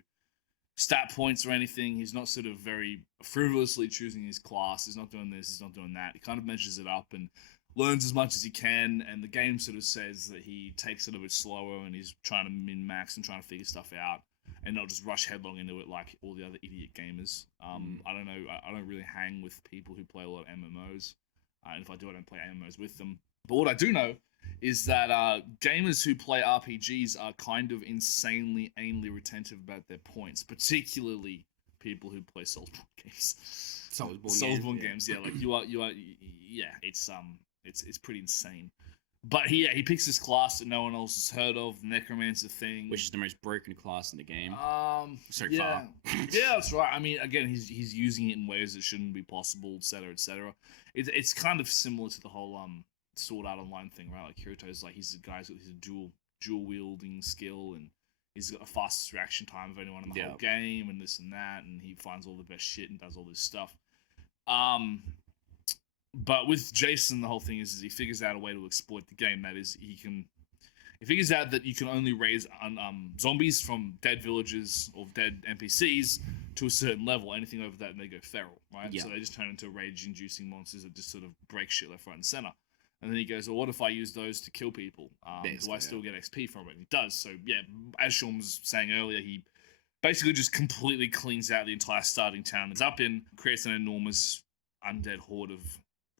stat points or anything. He's not sort of very frivolously choosing his class. He's not doing this. He's not doing that. He kind of measures it up and learns as much as he can. And the game sort of says that he takes it a bit slower and he's trying to min-max and trying to figure stuff out and not just rush headlong into it like all the other idiot gamers. I don't know. I don't really hang with people who play a lot of MMOs. And if I do, I don't play MMOs with them. But what I do know is that gamers who play RPGs are kind of insanely, anally retentive about their points, particularly people who play Soulsborne games. Soulsborne games. Yeah, like you are. Yeah, it's pretty insane. But he picks this class that no one else has heard of, Necromancer thing, which is the most broken class in the game. So yeah. far. Yeah, that's right. I mean, again, he's using it in ways that shouldn't be possible, etc., etc. It's kind of similar to the whole Sword Art Online thing, right? Like Hiruto's like he's a guy who's a dual wielding skill, and he's got the fastest reaction time of anyone in the whole game, and this and that, and he finds all the best shit and does all this stuff. But with Jason, the whole thing is he figures out a way to exploit the game. That is, he figures out that you can only raise zombies from dead villagers or dead NPCs to a certain level. Anything over that, and they go feral, right? Yeah. So they just turn into rage-inducing monsters that just sort of break shit left, right, and center. And then he goes, well, what if I use those to kill people? Do I still get XP from it? And he does. So, yeah, as Shaun was saying earlier, he basically just completely cleans out the entire starting town it's up in, creates an enormous undead horde of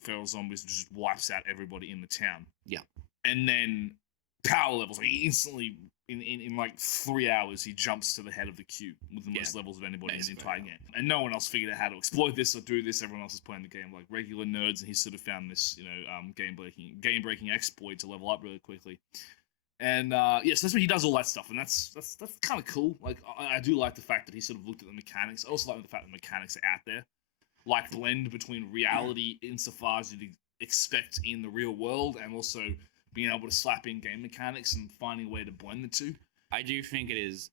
feral zombies, just wipes out everybody in the town. Yeah. And then power levels. He instantly, in like 3 hours, he jumps to the head of the queue with the most levels of anybody in the entire game. And no one else figured out how to exploit this or do this. Everyone else is playing the game like regular nerds, and he sort of found this, game-breaking exploit to level up really quickly. And so that's when he does all that stuff, and that's kind of cool. Like I do like the fact that he sort of looked at the mechanics. I also like the fact that the mechanics are out there, like blend between reality insofar as you'd expect in the real world, and also being able to slap in game mechanics and finding a way to blend the two. I do think it is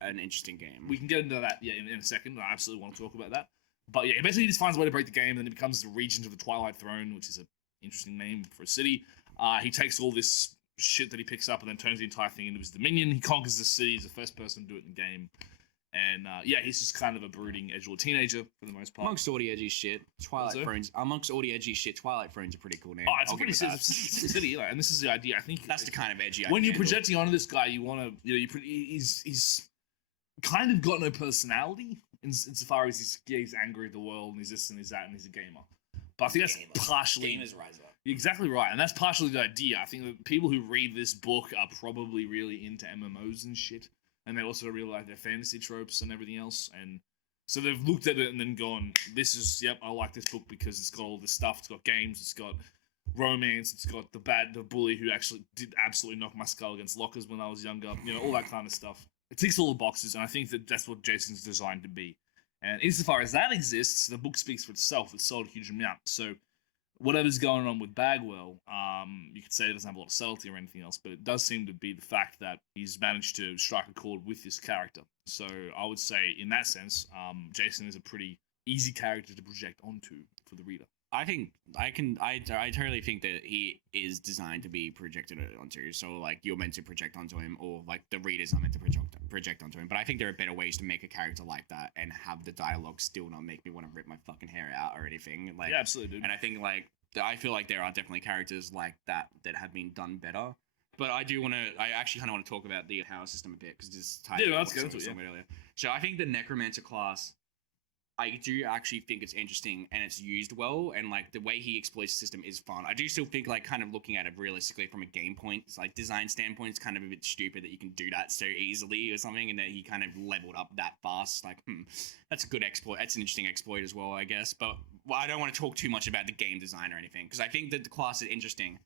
an interesting game. We can get into that in a second. I absolutely want to talk about that. But yeah, basically he just finds a way to break the game, and then it becomes the Regent of the Twilight Throne, which is an interesting name for a city. He takes all this shit that he picks up and then turns the entire thing into his dominion. He conquers the city. He's the first person to do it in the game. And he's just kind of a brooding, edgelord teenager for the most part. Amongst all the edgy shit, Twilight Thrones are pretty cool, man. Oh, it's a pretty city, and this is the idea. I think that's the kind of edgy. When you're projecting onto this guy, you want to, he's kind of got no personality insofar as he's angry at the world and he's this and he's that and he's a gamer. But I think that's partially gamers rise up. Exactly right, and that's partially the idea. I think that people who read this book are probably really into MMOs and shit. And they also really like their fantasy tropes and everything else. And so they've looked at it and then gone, I like this book because it's got all this stuff. It's got games, it's got romance, it's got the bully who actually did absolutely knock my skull against lockers when I was younger. All that kind of stuff. It ticks all the boxes, and I think that that's what Jason's designed to be. And insofar as that exists, the book speaks for itself. It's sold a huge amount. So whatever's going on with Bagwell, you could say it doesn't have a lot of subtlety or anything else, but it does seem to be the fact that he's managed to strike a chord with this character. So I would say, in that sense, Jason is a pretty easy character to project onto for the reader. I totally think that he is designed to be projected onto. So like you're meant to project onto him, or like the readers are meant to project onto him. But I think there are better ways to make a character like that and have the dialogue still not make me want to rip my fucking hair out or anything. Like, yeah, absolutely, dude. And I think I feel like there are definitely characters like that have been done better. But I actually kind of want to talk about the power system a bit because this ties into let's get into it. Earlier. So I think the Necromancer class, I do actually think it's interesting and it's used well, and like the way he exploits the system is fun. I do still think like kind of looking at it realistically from a game point, it's like design standpoint, it's kind of a bit stupid that you can do that so easily or something, and that he kind of leveled up that fast. Like, that's a good exploit. That's an interesting exploit as well, I guess. But I don't want to talk too much about the game design or anything because I think that the class is interesting.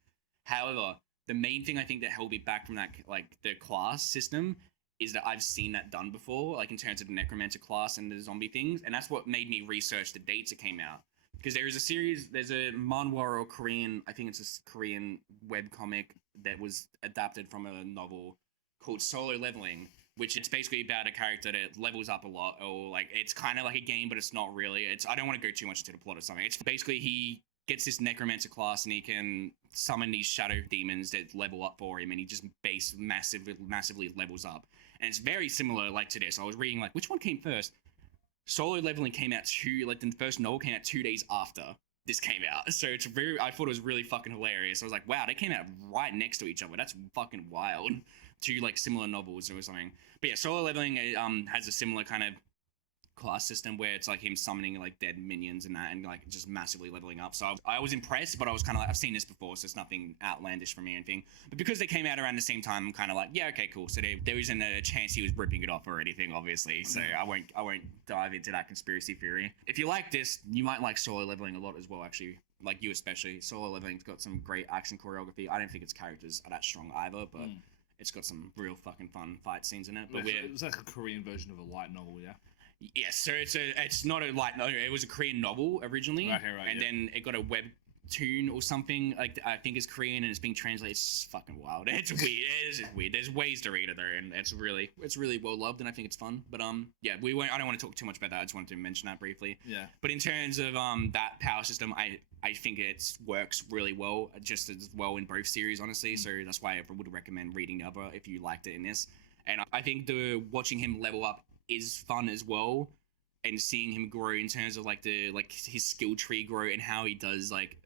However, the main thing I think that held me back from that, like the class system, is that I've seen that done before, like in terms of the Necromancer class and the zombie things, and that's what made me research the dates it came out. Because there's a manhwa or Korean, I think it's a Korean webcomic that was adapted from a novel called Solo Leveling, which it's basically about a character that levels up a lot, or like it's kind of like a game, but it's not really. I don't want to go too much into the plot or something. It's basically he gets this Necromancer class and he can summon these shadow demons that level up for him, and he just massively levels up. And it's very similar like to this. I was reading like, which one came first? Solo Leveling came out the first novel came out 2 days after this came out. So I thought it was really fucking hilarious. I was like, wow, they came out right next to each other. That's fucking wild. Two like similar novels or something. But yeah, Solo Leveling has a similar kind of class system where it's like him summoning like dead minions and that, and like just massively leveling up. So I was impressed, but I was kind of like, I've seen this before, so it's nothing outlandish for me or anything. But because they came out around the same time, I'm kind of like, yeah, okay, cool. So there isn't a chance he was ripping it off or anything, obviously. So I won't dive into that conspiracy theory. If you like this, you might like solo leveling a lot as well, actually. Like you especially. Solo leveling's got some great action choreography. I don't think its characters are that strong either, but it's got some real fucking fun fight scenes in it. But it was like a Korean version of a light novel, yeah. Yes, so it's not a light novel. It was a Korean novel originally, right, and then it got a webtoon or something. Like I think it's Korean and it's being translated. It's fucking wild. It's weird. It is weird. There's ways to read it though, and it's really well loved, and I think it's fun. But yeah, we won't. I don't want to talk too much about that. I just wanted to mention that briefly. Yeah. But in terms of that power system, I think it works really well, just as well in both series, honestly. So that's why I would recommend reading the other if you liked it in this. And I think watching him level up is fun as well, and seeing him grow in terms of like his skill tree grow and how he does like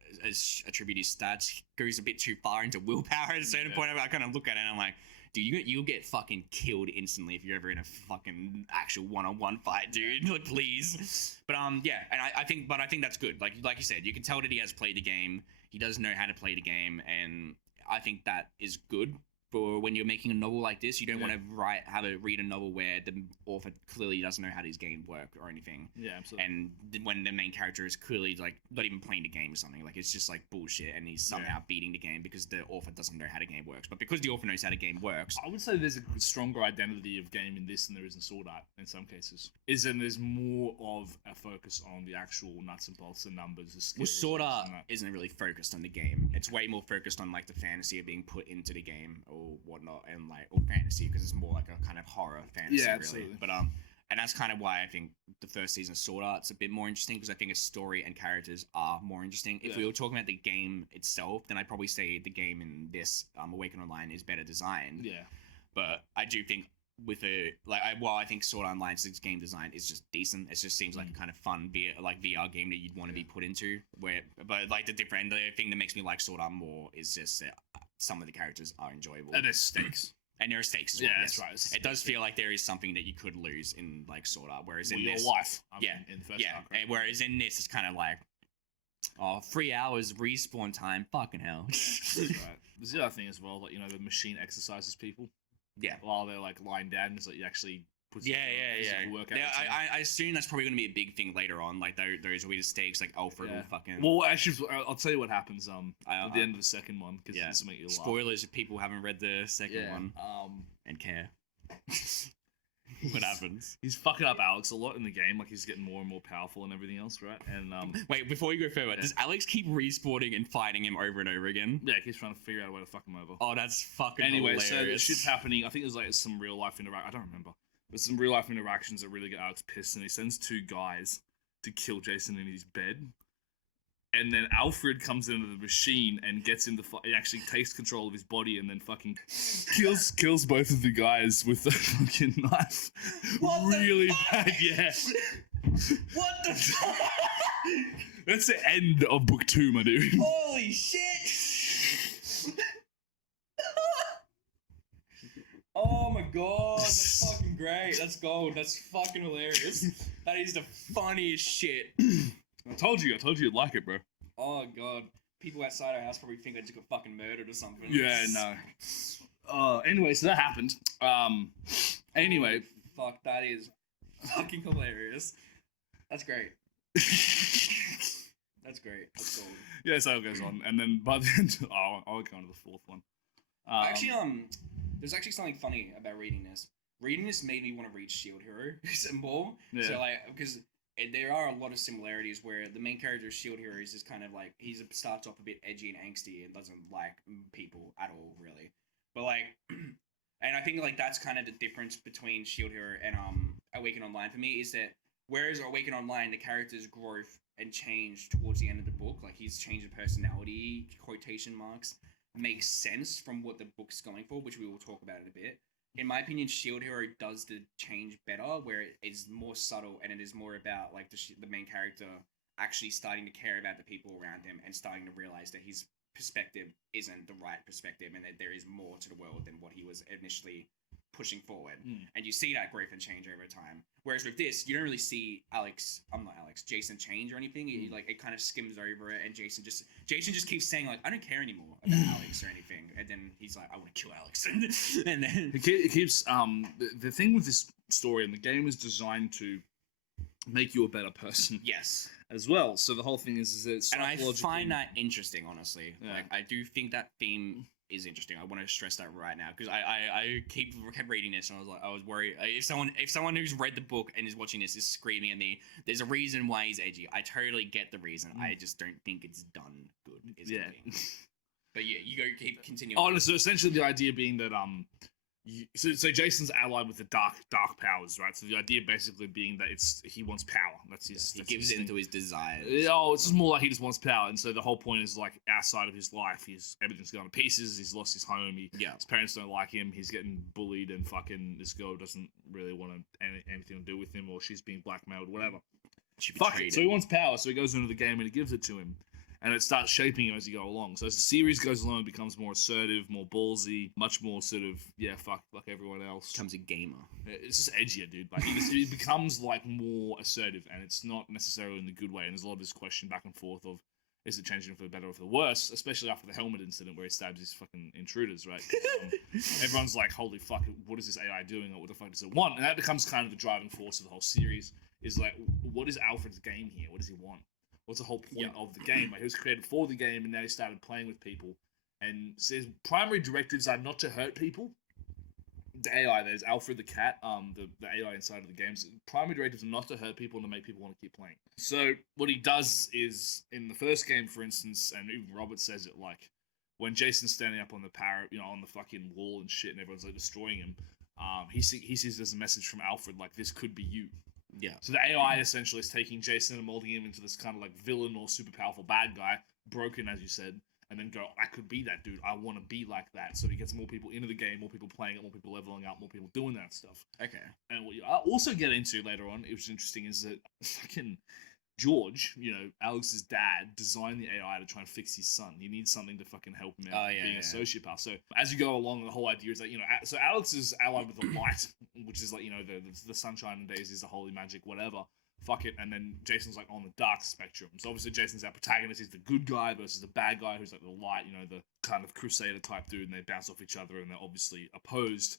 attribute his stats goes a bit too far into willpower at a certain point. I kind of look at it and I'm like, dude, you'll get fucking killed instantly if you're ever in a fucking actual one-on-one fight, dude. Like, please. But yeah, and I think that's good. Like you said, you can tell that he has played the game. He does know how to play the game, and I think that is good. For when you're making a novel like this, you don't want to read a novel where the author clearly doesn't know how this game work or anything. Yeah, absolutely. And when the main character is clearly like not even playing the game or something, like it's just like bullshit, and he's somehow beating the game because the author doesn't know how the game works. But because the author knows how the game works, I would say there's a stronger identity of game in this than there is in Sword Art in some cases. There's more of a focus on the actual nuts and bolts and numbers. The skills, Sword Art isn't really focused on the game. It's way more focused on like the fantasy of being put into the game or whatnot, and like or fantasy, because it's more like a kind of horror fantasy, really. Absolutely. But and that's kind of why I think the first season of Sword Art's a bit more interesting, because I think its story and characters are more interesting. If we were talking about the game itself, then I'd probably say the game in this Awaken Online is better designed. Yeah. But I do think with I think Sword Art Online's game design is just decent. It just seems like a kind of fun VR game that you'd want to be put into. But like the thing that makes me like Sword Art more is just some of the characters are enjoyable. And there's stakes. And there are stakes as well. Yeah, yes. that's right. It does feel like there is something that you could lose in like Sword Art, whereas in this, your life. In the first arc, right? Whereas in this, it's kind of like, 3 hours respawn time. Fucking hell. That's right. There's the other thing as well, like the machine exercises people. Yeah. While they're like lying down, it's like you actually. Yeah. I assume that's probably going to be a big thing later on, like those weird stakes, like Alfred will fucking. Well, actually, I'll tell you what happens. At the end of the second one, because this will make you laugh. Spoilers if people haven't read the second one. And care. What happens? He's fucking up Alex a lot in the game. Like he's getting more and more powerful and everything else, right? And wait, before you go further, does Alex keep respawning and fighting him over and over again? Yeah, he keeps trying to figure out a way to fuck him over. Oh, that's fucking hilarious. So the shit's happening. I think there's like some real life I don't remember. There's some real life interactions that really get Alex pissed, and he sends 2 guys to kill Jason in his bed. And then Alfred comes into the machine and gets in he actually takes control of his body and then fucking kills both of the guys with the fucking knife. What really bad, yeah. What the fuck? That's the end of book 2, my dude. Holy shit! Oh my god, that's fucking great. That's gold. That's fucking hilarious. That is the funniest shit. I told you you'd like it, bro. Oh god. People outside our house probably think I just got fucking murdered or something. Yeah, no. Anyway, so that happened. Anyway. Oh, fuck, that is fucking hilarious. That's great. That's great. That's gold. Yeah, so it goes on. And then by the end, I'll go on to the 4th one. There's actually something funny about reading this. Reading this made me want to read Shield Hero more. Yeah. So because there are a lot of similarities where the main character of Shield Hero is kind of like starts off a bit edgy and angsty and doesn't like people at all, really. But and I think that's kind of the difference between Shield Hero and Awaken Online for me, is that whereas Awaken Online, the character's growth and change towards the end of the book, like his change of personality, quotation marks, makes sense from what the book's going for, which we will talk about in a bit. In my opinion, Shield Hero does the change better, where it is more subtle and it is more about the main character actually starting to care about the people around him and starting to realize that his perspective isn't the right perspective and that there is more to the world than what he was initially pushing forward, Mm. and you see that growth and change over time. Whereas with this, you don't really see Jason change or anything. He, like, it kind of skims over it, and Jason just keeps saying, like, I don't care anymore about Alex or anything, and then he's like, I want to kill Alex, and then It keeps the thing with this story, and the game is designed to make you a better person. Yes. As well. So the whole thing is that it's and I find that interesting, honestly. Yeah. Like, I do think that theme is interesting. I want to stress that right now because I kept reading this and I was worried if someone who's read the book and is watching this is screaming at me. There's a reason why he's edgy. I totally get the reason. I just don't think it's done good. The thing. But yeah, you keep continuing. Oh, no, so essentially the idea being that so Jason's allied with the dark powers, right? So the idea basically being that he wants power. He gives in to his desires. Oh, it's just more like he just wants power, and so the whole point is like outside of his life, everything's going to pieces. He's lost his home. His parents don't like him. He's getting bullied, and fucking this girl doesn't really want anything to do with him, or she's being blackmailed, whatever. Fuck it. So he wants power, so he goes into the game and he gives it to him. And it starts shaping him as you go along. So as the series goes along, it becomes more assertive, more ballsy, much more sort of, fuck everyone else. Becomes a gamer. It's just edgier, dude. Like, he becomes, like, more assertive, and it's not necessarily in the good way. And there's a lot of this question back and forth of, is it changing for the better or for the worse? Especially after the helmet incident where he stabs these fucking intruders, right? Everyone's like, holy fuck, what is this AI doing? Or what the fuck does it want? And that becomes kind of the driving force of the whole series, is like, what is Alfred's game here? What does he want? What's the whole point of the game? Like, he was created for the game, and now he started playing with people. And so his primary directives are not to hurt people. The AI, there's Alfred the cat, the AI inside of the games. Primary directives are not to hurt people and to make people want to keep playing. So what he does is, in the first game, for instance, and even Robert says it, like, when Jason's standing up on the parrot, on the fucking wall and shit, and everyone's like destroying him, he sees there's a message from Alfred, like, this could be you. Yeah. So the AI essentially is taking Jason and molding him into this kind of like villain or super powerful bad guy, broken as you said, and then go, I could be that dude. I want to be like that. So he gets more people into the game, more people playing it, more people leveling up, more people doing that stuff. Okay. And what you also get into later on, it was interesting, is that fucking George, Alex's dad, designed the AI to try and fix his son. He needs something to fucking help him out being a sociopath. So as you go along, the whole idea is that, so Alex is allied with the light, which is like, the sunshine and daisies, the holy magic, whatever. Fuck it. And then Jason's like on the dark spectrum. So obviously Jason's our protagonist. He's the good guy versus the bad guy who's like the light, the kind of crusader type dude, and they bounce off each other and they're obviously opposed.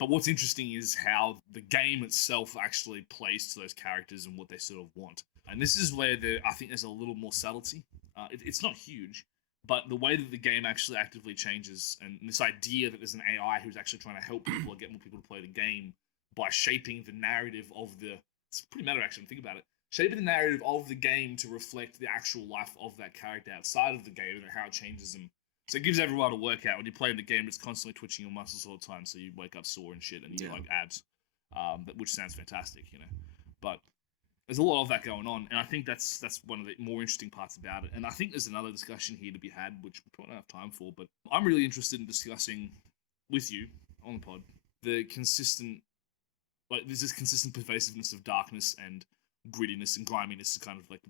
But what's interesting is how the game itself actually plays to those characters and what they sort of want. And this is where I think there's a little more subtlety. It's not huge, but the way that the game actually actively changes, and this idea that there's an AI who's actually trying to help people or get more people to play the game by shaping the narrative of it's pretty meta actually, think about it. Shaping the narrative of the game to reflect the actual life of that character outside of the game and how it changes them. So it gives everyone a workout. When you're playing the game, it's constantly twitching your muscles all the time, so you wake up sore and shit, and you get like abs, which sounds fantastic, But there's a lot of that going on, and I think that's one of the more interesting parts about it. And I think there's another discussion here to be had, which we probably don't have time for, but I'm really interested in discussing with you on the pod there's this consistent pervasiveness of darkness and grittiness and griminess, kind of like,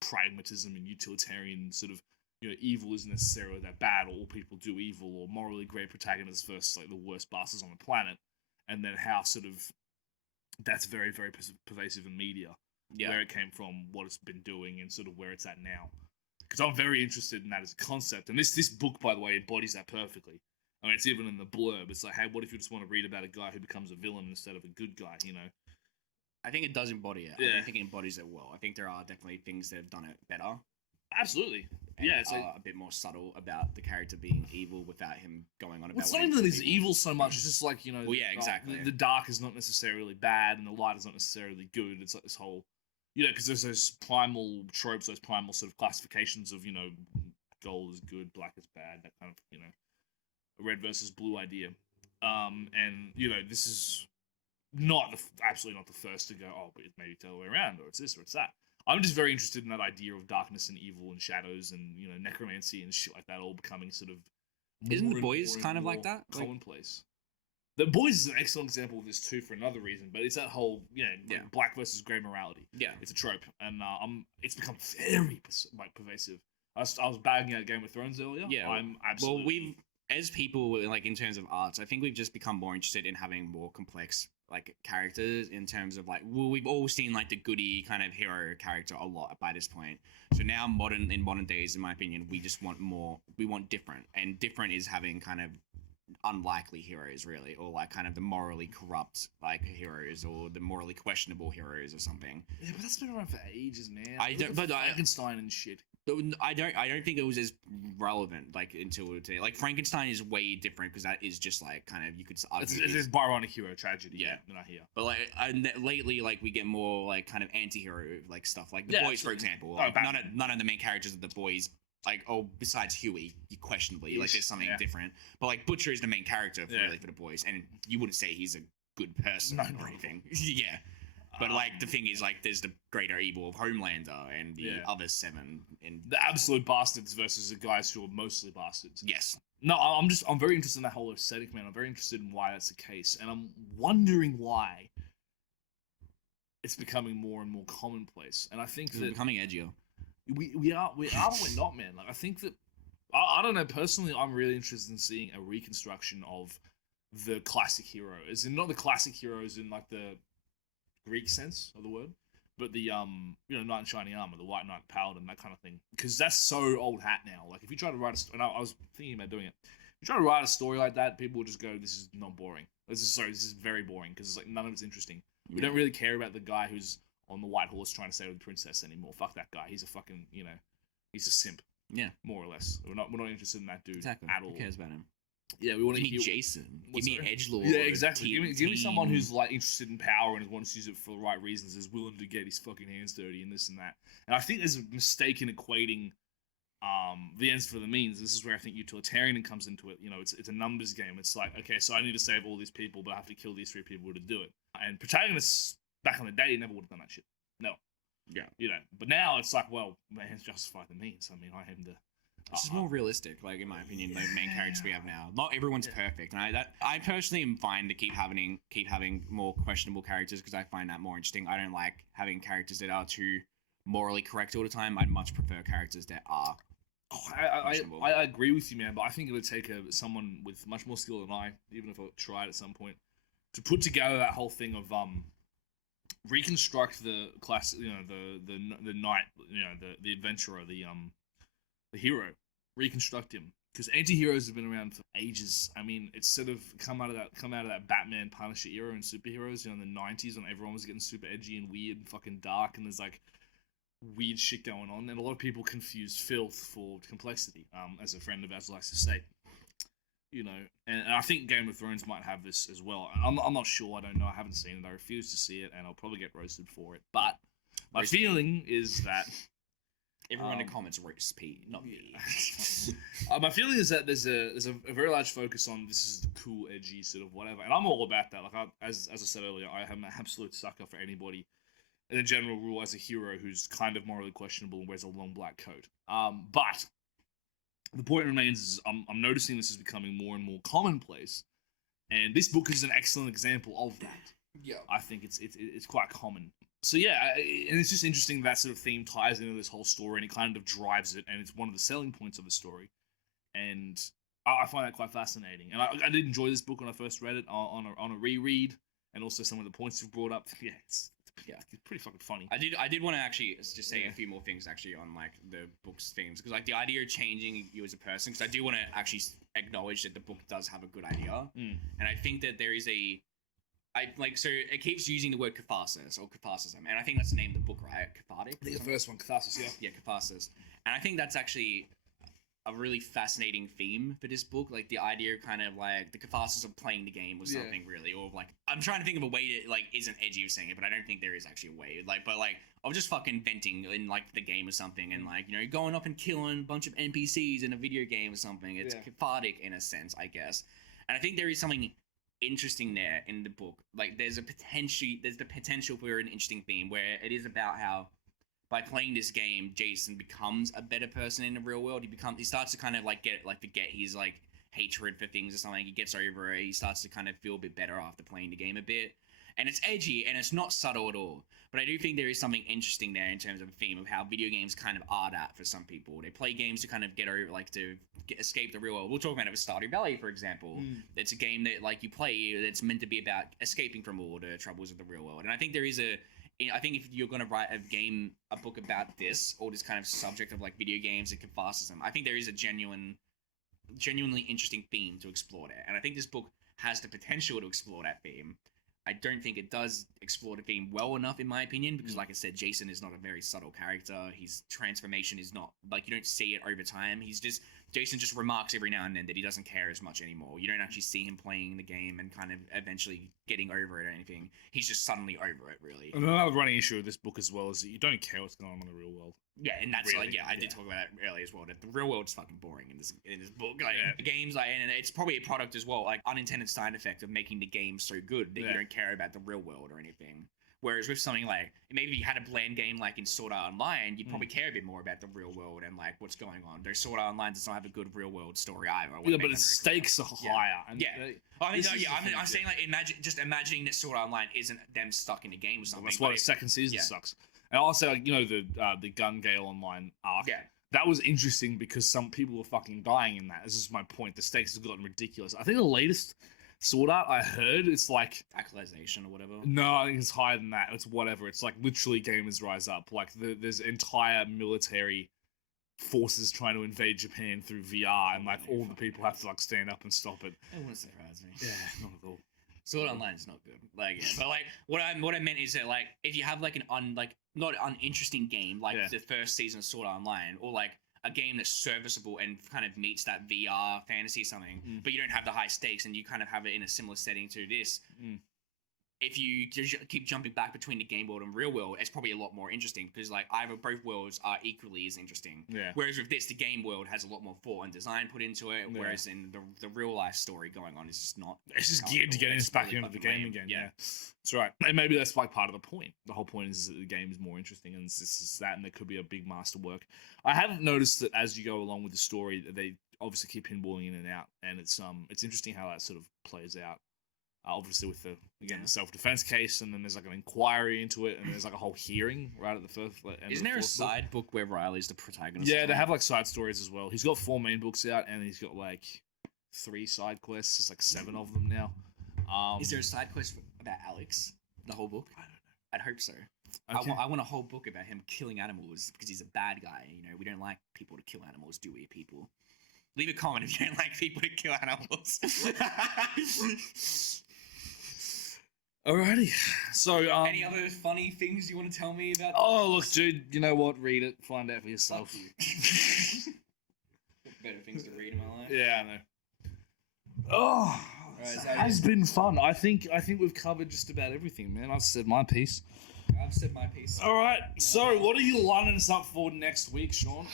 pragmatism and utilitarian sort of, evil isn't necessarily that bad, or all people do evil, or morally great protagonists versus like the worst bastards on the planet, and then how sort of that's very, very pervasive in media, where it came from, what it's been doing, and sort of where it's at now. Because I'm very interested in that as a concept, and this book, by the way, embodies that perfectly. I mean, it's even in the blurb. It's like, hey, what if you just want to read about a guy who becomes a villain instead of a good guy, I think it does embody it. Yeah. I don't think it embodies it well. I think there are definitely things that have done it better. Absolutely. And it's like a bit more subtle about the character being evil without him going on about it's not even that he's evil so much. It's just like, Well, yeah, exactly. The dark is not necessarily bad and the light is not necessarily good. It's like this whole, because there's those primal tropes, those primal sort of classifications of, gold is good, black is bad, that kind of, red versus blue idea. And, this is absolutely not the first to go, oh, but it's maybe the other way around, or it's this or it's that. I'm just very interested in that idea of darkness and evil and shadows and, necromancy and shit like that all becoming sort of... Isn't The Boys kind of like that? Commonplace. The Boys is an excellent example of this too for another reason, but it's that whole, black versus grey morality. Yeah. It's a trope, and it's become very pervasive. I was bagging out Game of Thrones earlier. Yeah. I'm absolutely... Well, as people, like in terms of arts, I think we've just become more interested in having more complex like characters in terms of like, well, we've all seen like the goody kind of hero character a lot by this point. So now in modern days, in my opinion, we just want more. We want different, and different is having kind of unlikely heroes, really, or like kind of the morally corrupt like heroes, or the morally questionable heroes, or something. Yeah, but that's been around for ages, man. I don't, but Frankenstein and shit. I don't think it was as relevant like until today. Like Frankenstein is way different because that is just like kind of, you could argue it's Byronic hero tragedy. Yeah, not here. But like lately, like we get more like kind of anti-hero like stuff, like the boys, absolutely. for example. Like, none of the main characters of the boys, like, oh, besides Huey, questionably, like there's something different. But like Butcher is the main character for, really, for the boys, and you wouldn't say he's a good person or anything. Yeah. But like the thing is, like, there's the greater evil of Homelander and the other 7, and the absolute bastards versus the guys who are mostly bastards. Yes. No, I'm very interested in that whole aesthetic, man. I'm very interested in why that's the case, and I'm wondering why it's becoming more and more commonplace. And I think that becoming edgier. We are, but we're not, man. Like, I think that I don't know. Personally, I'm really interested in seeing a reconstruction of the classic hero, as in not the classic heroes in like the Greek sense of the word, but the knight in shining armor, the white knight paladin, that kind of thing, because that's so old hat now. Like, if you try to write and I was thinking about doing it, if you try to write a story like that, people will just go, this is not boring, this is very boring, because it's like none of it's interesting. We don't really care about the guy who's on the white horse trying to save the princess anymore. Fuck that guy. He's a fucking, he's a simp. Yeah, more or less. We're not interested in that dude at all. Who cares about him? Yeah, we want to give me Jason. Give me Edgelord. Yeah, exactly. Give me someone who's like interested in power and wants to use it for the right reasons, is willing to get his fucking hands dirty and this and that. And I think there's a mistake in equating the ends for the means. This is where I think utilitarian comes into it. It's a numbers game. It's like, okay, so I need to save all these people, but I have to kill these 3 people to do it. And protagonists back in the day never would have done that shit. No. Yeah. But now it's like, well, man's justify the means. I mean, I am the. This is more realistic, like, in my opinion, the main characters we have now. Not everyone's perfect, and I personally am fine to keep having more questionable characters, because I find that more interesting. I don't like having characters that are too morally correct all the time. I'd much prefer characters that are. I agree with you, man, but I think it would take someone with much more skill than I, even if I tried at some point, to put together that whole thing of reconstruct the class, the knight, the adventurer, the hero, reconstruct him, because anti-heroes have been around for ages. I mean, it's sort of come out of that Batman Punisher era and superheroes, in the 90s, when everyone was getting super edgy and weird and fucking dark, and there's like weird shit going on, and a lot of people confuse filth for complexity, as a friend of ours likes to say. And I think Game of Thrones might have this as well. I'm not sure. I don't know. I haven't seen it. I refuse to see it, and I'll probably get roasted for it. But my feeling is that everyone in the comments roast Pete, not me. My feeling is that there's a very large focus on this is the cool, edgy sort of whatever, and I'm all about that. Like, as I said earlier, I am an absolute sucker for anybody, in a general rule, as a hero who's kind of morally questionable and wears a long black coat. But the point remains is I'm noticing this is becoming more and more commonplace, and this book is an excellent example of that. Yeah, I think it's quite common. So yeah, and it's just interesting that sort of theme ties into this whole story, and it kind of drives it, and it's one of the selling points of the story, and I find that quite fascinating. And I did enjoy this book when I first read it on a reread, and also some of the points you've brought up. Yeah, it's pretty fucking funny. I did want to actually just say a few more things actually on like the book's themes, because like the idea of changing you as a person, because I do want to actually acknowledge that the book does have a good idea, and I think that there is so it keeps using the word catharsis or catharsism, and I think that's the name of the book, right? Cathartic? I think the first one, catharsis, yeah. Yeah, catharsis. And I think that's actually a really fascinating theme for this book, like the idea of kind of like the catharsis of playing the game or something, really, or like, I'm trying to think of a way that like isn't edgy of saying it, but I don't think there is actually a way, like, but like of just fucking venting in like the game or something, and like, going up and killing a bunch of NPCs in a video game or something. It's cathartic in a sense, I guess. And I think there is something interesting there in the book. Like, there's the potential for an interesting theme where it is about how by playing this game, Jason becomes a better person in the real world. He starts to kind of like forget his like hatred for things or something. He gets over it. He starts to kind of feel a bit better after playing the game a bit. and it's edgy and it's not subtle at all. But I do think there is something interesting there in terms of a theme of how video games kind of are that for some people. They play games to kind of get over, like to escape the real world. We'll talk about it with Stardew Valley, for example. It's a game that like you play that's meant to be about escaping from all the troubles of the real world. And I think there is I think if you're going to write a book about this, or this kind of subject of like video games and catharsis, I think there is a genuinely interesting theme to explore there. And I think this book has the potential to explore that theme. I don't think it does explore the theme well enough, in my opinion, because like I said, Jason is not a very subtle character. His transformation is not, like, you don't see it over time. Jason just remarks every now and then that he doesn't care as much anymore. You don't actually see him playing the game and kind of eventually getting over it or anything. He's just suddenly over it, really. And another running issue of this book as well is that you don't care what's going on in the real world. Yeah, and that's really, like, I did talk about that earlier as well. That the real world's fucking boring in this book. Like games, like, and it's probably a product as well, like unintended side effect of making the game so good that you don't care about the real world or anything. Whereas with something like, maybe if you had a bland game like in Sword Art Online, you'd probably care a bit more about the real world and like what's going on. Though Sword Art Online does not have a good real world story either. Yeah, but the stakes are higher. And I'm saying like imagining that Sword Art Online isn't them stuck in a game or something. That's why the second season sucks. And also, like, the Gun Gale Online arc. Yeah. That was interesting because some people were fucking dying in that. This is my point. The stakes have gotten ridiculous. I think the latest Sword Art I heard, it's like actualization or whatever. No, I think it's higher than that. It's whatever. It's like literally gamers rise up. Like there's entire military forces trying to invade Japan through VR, and like all the people have to like stand up and stop it. It wouldn't surprise me. Yeah, not at all. Sword Art Online is not good. Like, but like what I meant is that like if you have like not uninteresting game like the first season of Sword Art Online, or like a game that's serviceable and kind of meets that VR fantasy or something, but you don't have the high stakes and you kind of have it in a similar setting to this. If you just keep jumping back between the game world and real world, it's probably a lot more interesting because like either both worlds are equally as interesting. Yeah. Whereas with this, the game world has a lot more thought and design put into it. Yeah. Whereas in the real life story going on is just not. It's just geared to get us back into the game again. Yeah, that's right. And maybe that's like part of the point. The whole point is that the game is more interesting, and this is that, and there could be a big masterwork. I have noticed that as you go along with the story, they obviously keep pinballing in and out, and it's interesting how that sort of plays out. Obviously with the self-defense case, and then there's like an inquiry into it, and there's like a whole hearing right at the first end. Isn't there a side book where Riley's the protagonist? Yeah, they have like side stories as well. He's got 4 main books out, and he's got like 3 side quests. There's like 7 of them now. Is there a side quest about Alex? The whole book? I don't know. I'd hope so. Okay. I want a whole book about him killing animals because he's a bad guy. You know, we don't like people to kill animals, do we, people? Leave a comment if you don't like people to kill animals. Alrighty. So, any other funny things you want to tell me about? Oh, look, dude. You know what? Read it. Find out for yourself. Better things to read in my life. Yeah, I know. Oh, it has been fun. I think we've covered just about everything, man. I've said my piece. I've said my piece. All right. So, what are you lining us up for next week, Shaun?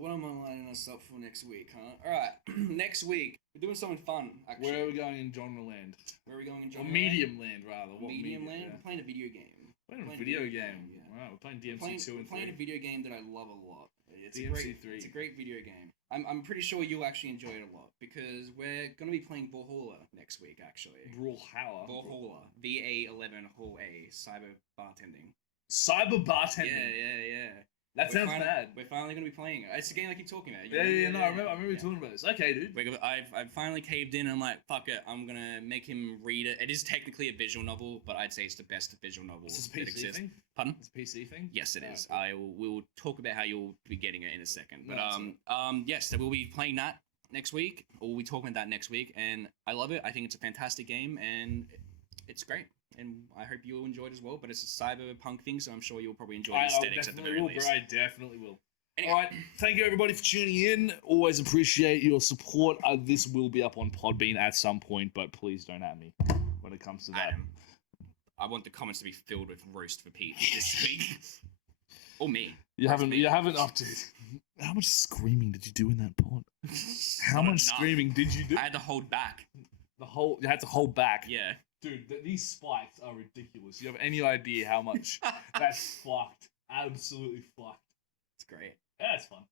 What am I lining us up for next week, huh? All right. Next week, we're doing something fun, actually. Where are we going in genre land? Where are we going in genre land? Medium land, rather. Medium land? We're playing a video game. Playing a video game. Yeah. All right, we're playing DMC 2 and 3. We're playing a video game that I love a lot. It's DMC 3. It's a great video game. I'm pretty sure you'll actually enjoy it a lot because we're going to be playing Valhalla next week, actually. Valhalla. VA11 Hall A. Cyber bartending. Cyber bartending? Yeah. That sounds bad. We're finally going to be playing it. It's a game I keep talking about. No, I remember you talking about this. Okay, dude. I've finally caved in and I'm like, fuck it, I'm going to make him read it. It is technically a visual novel, but I'd say it's the best visual novel that exists. Thing? Pardon? It's a PC thing? Yes, it is. Okay. We'll talk about how you'll be getting it in a second. But yes, so we'll be playing that next week, or we'll be talking about that next week, and I love it. I think it's a fantastic game, and it's great. And I hope you'll enjoy it as well, but it's a cyberpunk thing, so I'm sure you'll probably enjoy the aesthetics at the very least. I definitely will. Anyway. All right, thank you everybody for tuning in. Always appreciate your support. This will be up on Podbean at some point, but please don't at me when it comes to that. Adam, I want the comments to be filled with roast for Pete this week. Or me. You haven't updated. How much screaming did you do in that pod? How much screaming did you do? I had to hold back. You had to hold back. Yeah. Dude, these spikes are ridiculous. You have any idea how much that's fucked? Absolutely fucked. It's great. Yeah, it's fun.